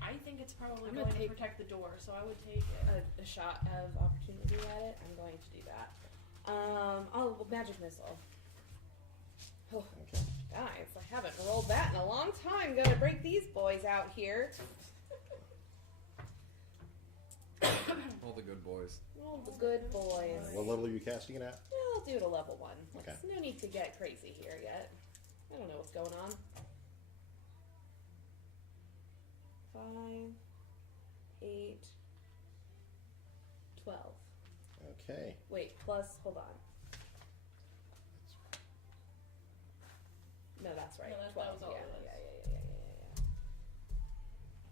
I think it's probably I'm going gonna to take- protect the door, so I would take it. a shot of opportunity at it. I'm going to do that. Oh, magic missile. Oh, Okay. guys, I haven't rolled that in a long time. Gonna break these boys out here. All the good boys. All the good boys. What level are you casting it at? I'll do it a level 1. Okay. There's no need to get crazy here yet. I don't know what's going on. 5, 8, 12. Okay. Wait, plus, hold on. No, that's right. No, that 12. was all yeah, it was.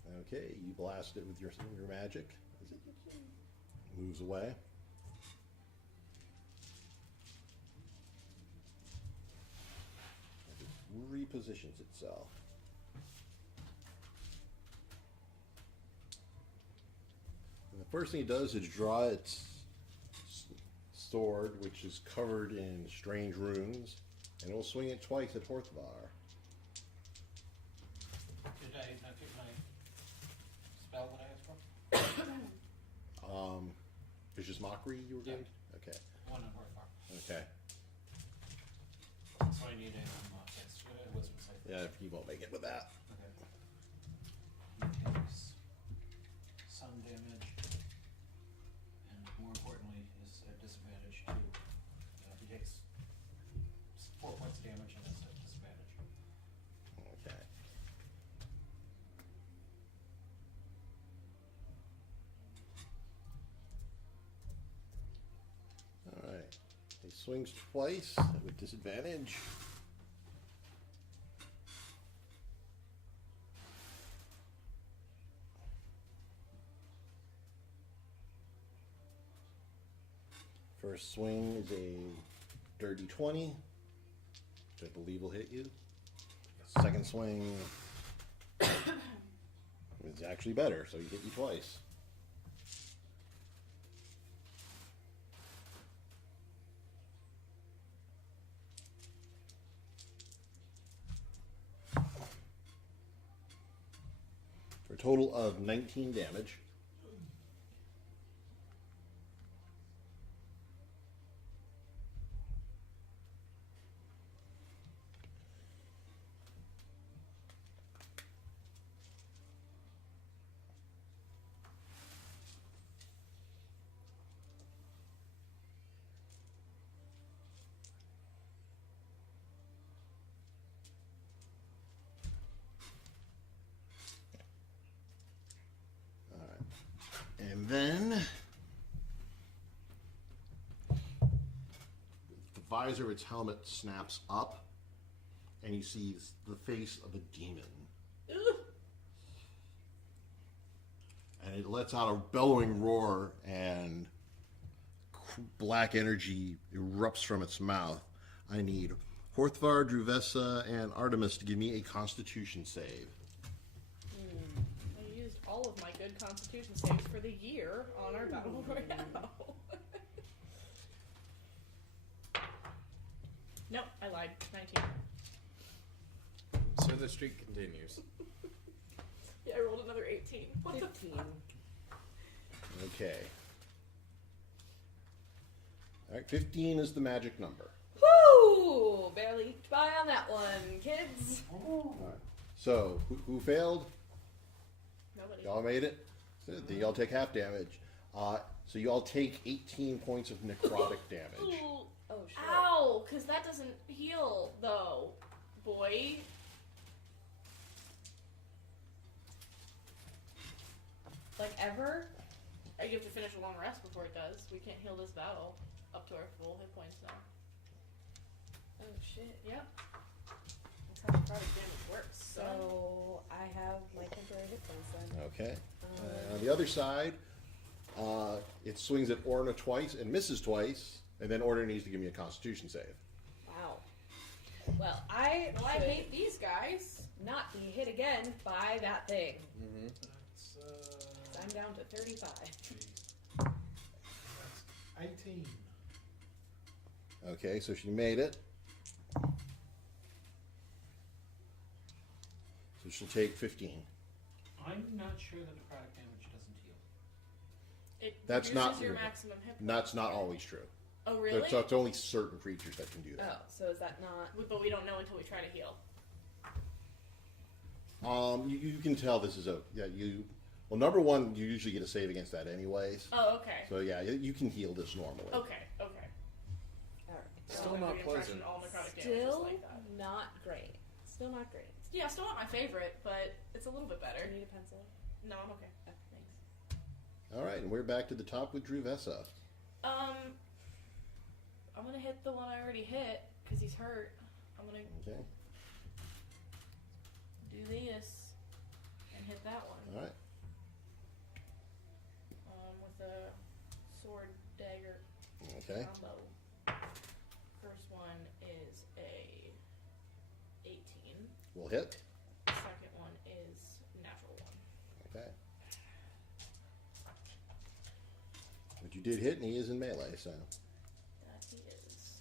yeah. Okay, you blast it with your magic. As it moves away. It repositions itself. And the first thing it does is draw its sword, which is covered in strange runes, and it will swing it twice at Horthvar. Did I not get my spell that I asked for? Vicious Mockery you were Yeah. doing? Okay. One on Horthar. Okay. So I need a wisdom save. Yeah, you won't make it with that. Okay. He takes some damage, and more importantly, is at disadvantage too. He takes 4 points of damage and is at disadvantage. Okay. Alright. He swings twice with disadvantage. First swing is a dirty 20, which I believe will hit you. Second swing is actually better, so he hit you twice. For a total of 19 damage. And then visor of its helmet snaps up, and you see the face of a demon. Ugh. And it lets out a bellowing roar, and black energy erupts from its mouth. I need Horthvar, Druvessa, and Artemis to give me a Constitution save. I used all of my good Constitution saves for the year on our Battle Royale. Nope, I lied. 19. So the streak continues. Yeah, I rolled another 18. What the 15. Okay. Alright, 15 is the magic number. Woo! Barely eked by on that one, kids. Alright. So, who failed? Nobody. Y'all made it? So, then y'all take half damage. So you all take 18 points of necrotic damage. Ooh. Oh, shit. Ow! Because that doesn't heal, though, boy. Like ever? You have to finish a long rest before it does. We can't heal this battle up to our full hit points now. Oh, shit. Yep. That's how necrotic damage works. So I have my temporary hit points then. Okay. On the other side, it swings at Orna twice and misses twice, and then Orna needs to give me a Constitution save. Wow. Well, I Well, I should hate these guys. not be hit again by that thing. Mm-hmm. That's, I'm down to 35. that's 18. Okay, so she made it. So she'll take 15. I'm not sure that necrotic damage doesn't heal. It That's reduces not your true. maximum hit points. That's not always true. Oh, really? So it's only certain creatures that can do Oh, that. so is that not? But we don't know until we try to heal. You can tell this is a well, number one, you usually get a save against that anyways. Oh, okay. So yeah, you can heal this normally. Okay. Alright. Still I'm not under the impression pleasant. All necrotic damage is Still like that. not great. Still not great. Yeah, still not my favorite, but it's a little bit better. I need a pencil. No, I'm okay. Thanks. All right, and we're back to the top with Druvessa. I'm gonna hit the one I already hit because he's hurt. I'm gonna Okay. do this and hit that one. All right. With a sword dagger Okay. combo. First one is a 18. We'll hit. Second one is natural one. Okay. But you did hit, and he is in melee, so. That he is.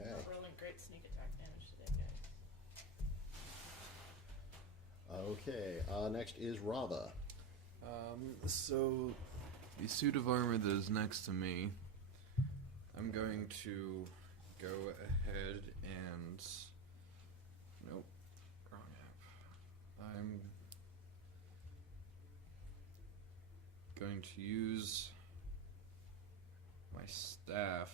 Okay. Not rolling great sneak attack damage today, guys. Okay. Next is Rava. So the suit of armor that is next to me, I'm going to go ahead and nope, wrong app. I'm going to use my staff.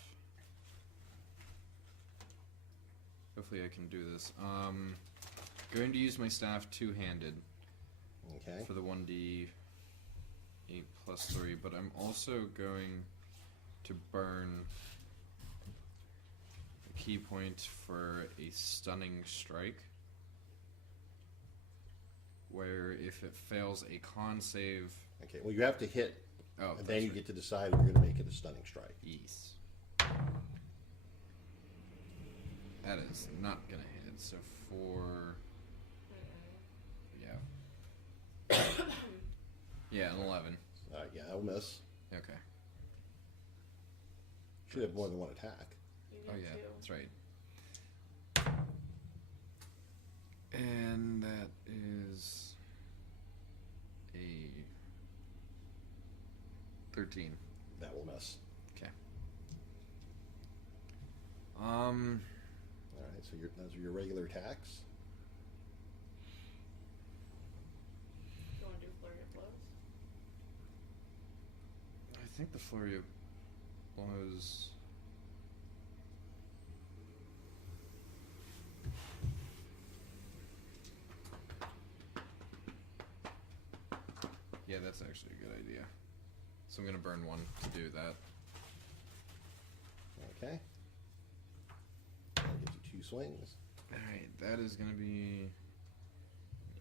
Hopefully I can do this. Going to use my staff two-handed Okay. for the 1d8 plus 3, but I'm also going to burn a key point for a stunning strike, where if it fails a con save, Okay. Well, you have to hit, oh, and that's then you right. get to decide if you're going to make it a stunning strike. Yes. That is not gonna hit. So for yeah, yeah, an 11. Yeah, that'll miss. Okay. Should have more than one attack. You Oh get yeah, two. that's right. And that is a 13. That will miss. Okay. All right. So those are your regular attacks. You want to do flurry of blows? I think the flurry of blows. Yeah, that's actually a good idea. So I'm gonna burn one to do that. Okay. That'll get you 2 swings. Alright, that is gonna be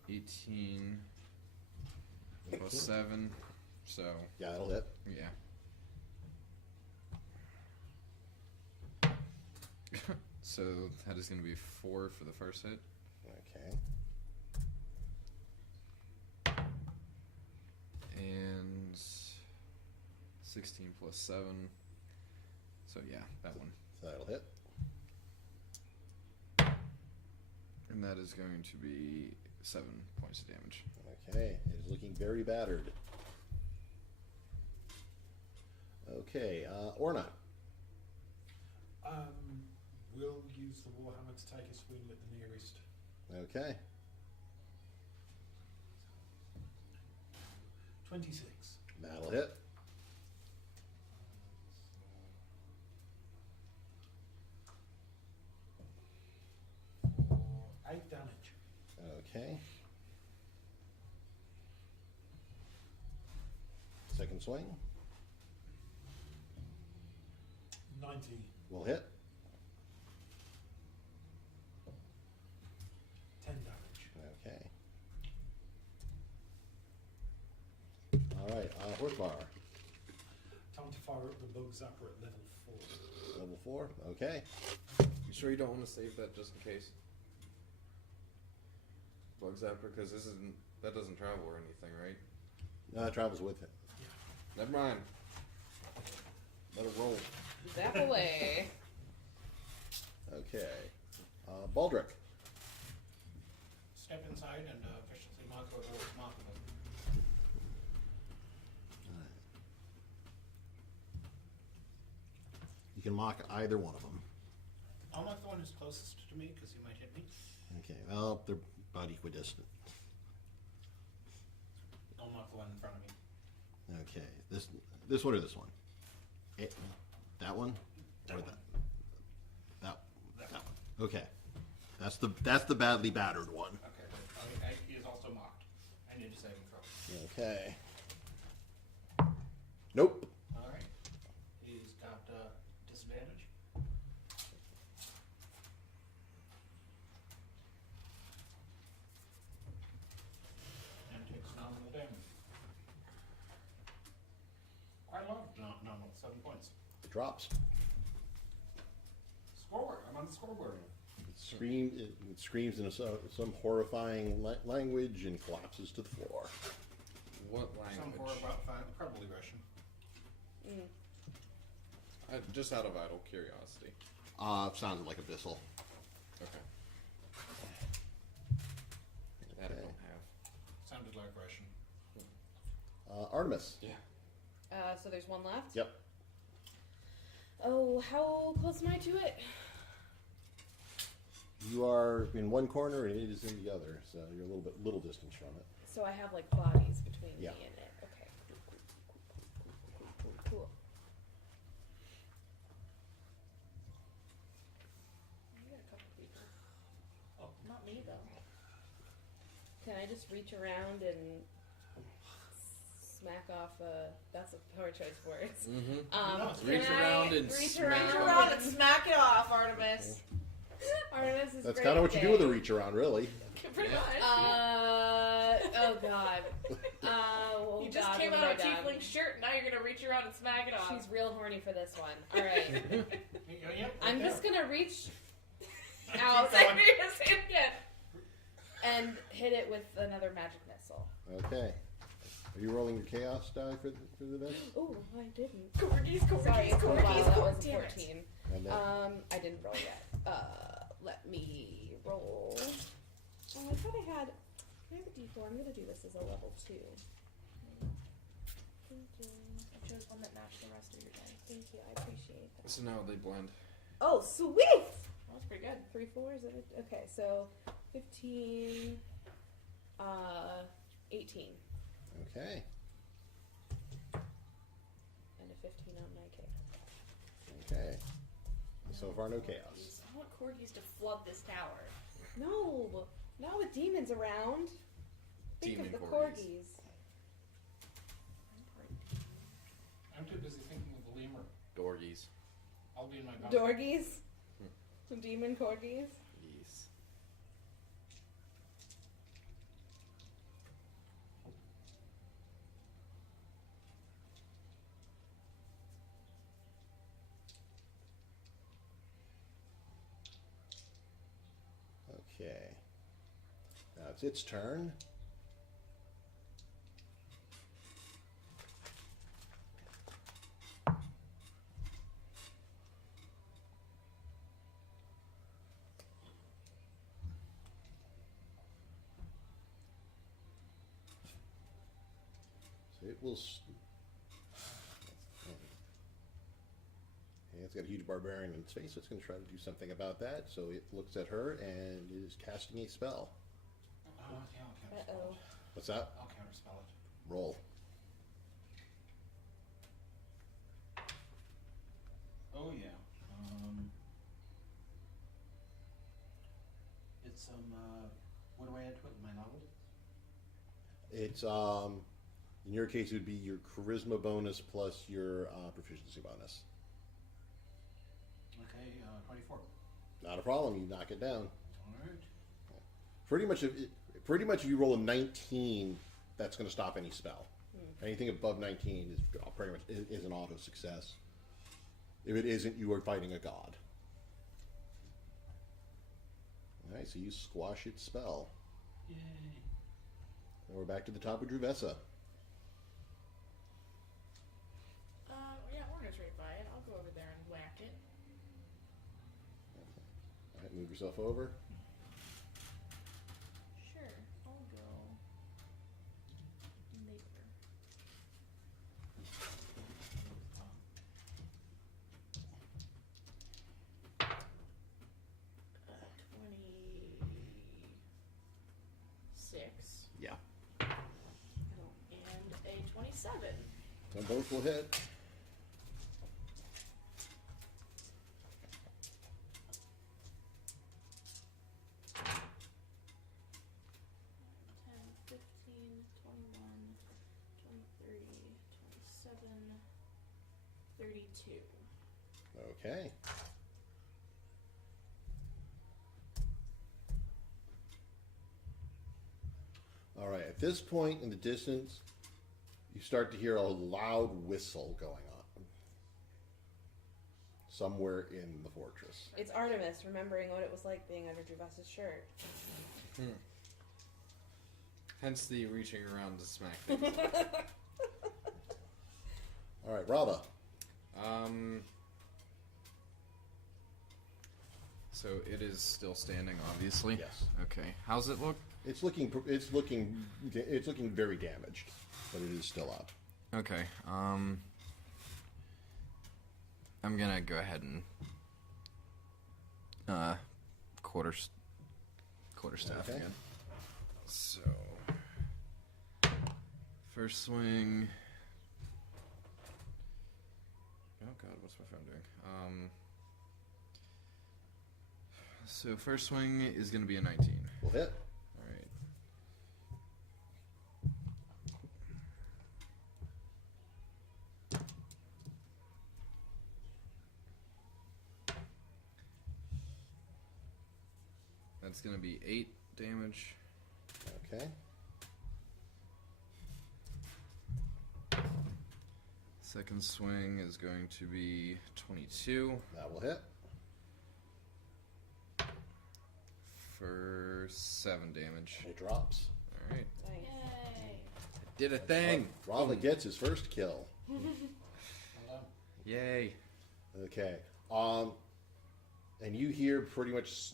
18 plus 7. So, Yeah, that'll hit. yeah. So that is gonna be 4 for the first hit. Okay. And 16 plus 7. So yeah, that one. So that'll hit. And that is going to be 7 points of damage. Okay. It is looking very battered. Okay, Orna. We'll use the warhammer to take a swing at the nearest. Okay. 26. That'll hit. For 8 damage. Okay. Second swing. 19. Will hit. 10 damage. Okay. All right, horsepower. Time to fire up the bug zapper at level 4. Level 4. Okay. You sure you don't want to save that just in case? Bug zapper, because that doesn't travel or anything, right? No, it travels with it. Never mind. Let it roll. Zap away. Okay. Baldric. Step inside and viciously mock whoever was mocking them. You can mock either one of them. I'll mock the one who's closest to me because he might hit me. Okay. Well, they're about equidistant. I'll mock the one in front of me. Okay. This one or this one? That one? That Or one. That That one. Okay. That's the badly battered one. Okay. He is also mocked. I need to save him throw. Okay. Nope. All right. He's got disadvantage. And takes nominal damage. Quite a lot of nominal. 7 points. It drops. Scoreboard. I'm on the scoreboard. It screams in some horrifying language and collapses to the floor. What Some language? horror about probably Russian. Just out of idle curiosity. Sounds like abyssal. Okay. That I Okay. don't have. Sounded like Russian. Artemis. Yeah. So there's one left? Yep. Oh, how close am I to it? You are in one corner and it is in the other, so you're a little distance from it. So I have like bodies between Yeah. me and it. Okay. Cool. I got a couple people. Oh. Not me though. Can I just reach around and smack off that's a poor choice of words. Mm-hmm. Can Reach I around and reach smack around, it. Around and smack it off, Artemis. Artemis is That's great kind of what you do with a today. reach around, really. Pretty Yeah. much. Oh god. Oh You just god, came what out have of I a done? tiefling shirt, now you're gonna reach around and smack it off. She's real horny for this one. Alright. Yep, I'm right just there. gonna reach Keep out going. and hit it with another magic missile. Okay. Are you rolling your chaos die for this? Oh, I didn't. Corgis, Sorry, it's been a while. That was a damn it. 14. And then, I didn't roll yet. Let me roll. Oh, I thought I had a D4. I'm gonna do this as a level 2. Thank you. I chose one that matched the rest of your dice. Thank you. I appreciate that. So now they blend. Oh, sweet! That's pretty good. 3 4s. Is it? Okay, so 15, 18, okay. and a 15 on my chaos. Okay. So far, no chaos. I want corgis to flood this tower. No, not with demons around. Think Demon of the corgis. corgis. Dorgies. I'll be in my bunker. Dorgies? Demon corgis? Yes. Okay. Now it's its turn. So it will. And it's got a huge barbarian in its face, so it's going to try to do something about that. So it looks at her and is casting a spell. Okay, I'll counterspell Uh-oh. it. What's that? I'll counterspell it. Roll. Oh yeah. It's what do I add to it? My level? It's in your case, it would be your charisma bonus plus your proficiency bonus. Okay, 24. Not a problem. You knock it down. All right. Pretty much, if you roll a 19, that's going to stop any spell. Anything above 19 is pretty much is an auto success. If it isn't, you are fighting a god. All right, so you squash its spell. Yay. And we're back to the top of Druvessa. Yeah, Orna's right by it. I'll go over there and whack it. All right, move yourself over. Sure, I'll go there. 26. Yeah. And a 27. So both will hit. Ten, 15, 21, 23, 27, 32. Okay. All right, at this point in the distance, you start to hear a loud whistle going on somewhere in the fortress. It's Artemis remembering what it was like being under Druvessa's shirt. Hence the reaching around to smack things. All right, Rava. So it is still standing, obviously. Yes. Okay. How's it look? It's looking very damaged, but it is still up. Okay. I'm gonna go ahead and quarter staff Okay. again. So first swing. Oh God, what's my phone doing? So first swing is gonna be a 19. Will hit. All right. That's gonna be 8 damage. Okay. Second swing is going to be 22 That will hit. for 7 damage. It drops. All right, Nice. Yay! did a thing. Rava gets his first kill. Well done. Yay! Okay. And you hear pretty much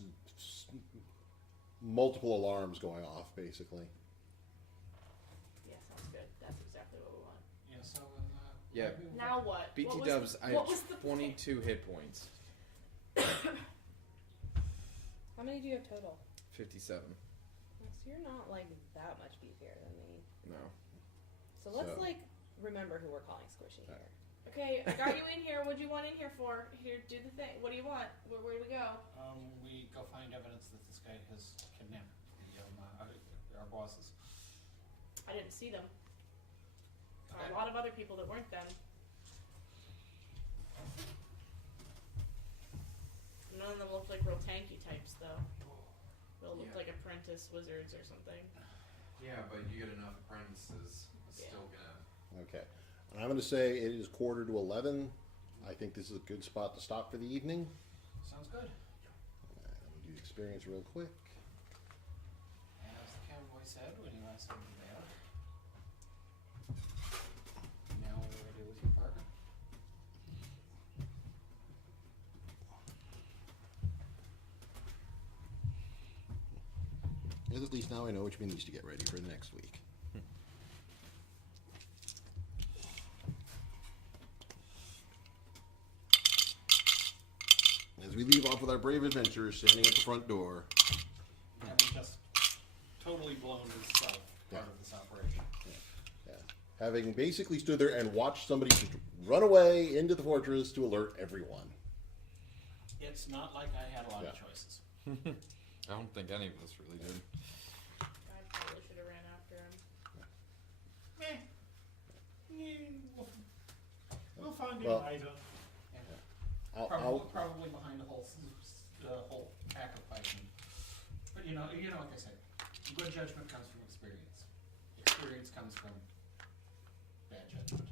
multiple alarms going off, basically. Yeah, sounds good. That's exactly what we want. Yeah, so Yeah. Now what? BT What was Dubs, the- I what was the have 22 hit points. How many do you have total? 57. So you're not like that much beefier than me. No. So let's So- like remember who we're calling squishy here. Okay, I got you in here. What do you want in here for? Here, do the thing. What do you want? Where do we go? we go find evidence that this guy has kidnapped our bosses. I didn't see them. Saw Okay. a lot of other people that weren't them. None of them look like real tanky types, though. They'll look Yeah. like apprentice wizards or something. Yeah, but you get enough apprentices, it's Yeah. still gonna. Okay. And I'm going to say it is 10:45. I think this is a good spot to stop for the evening. Sounds good. Let me do experience real quick. As the cowboy said when he last went to bed. Now we're ready with your partner. Yes, at least now I know which needs to get ready for the next week. As we leave off with our brave adventurers standing at the front door. Having just totally blown this part of this operation. Yeah. Having basically stood there and watched somebody just run away into the fortress to alert everyone. It's not like I had a lot of Yeah. choices. I don't think any of us really did. I probably should have ran after him. We'll find Well, him later. Probably behind a whole pack of pikemen. But you know what they say. Good judgment comes from experience. Experience comes from bad judgment.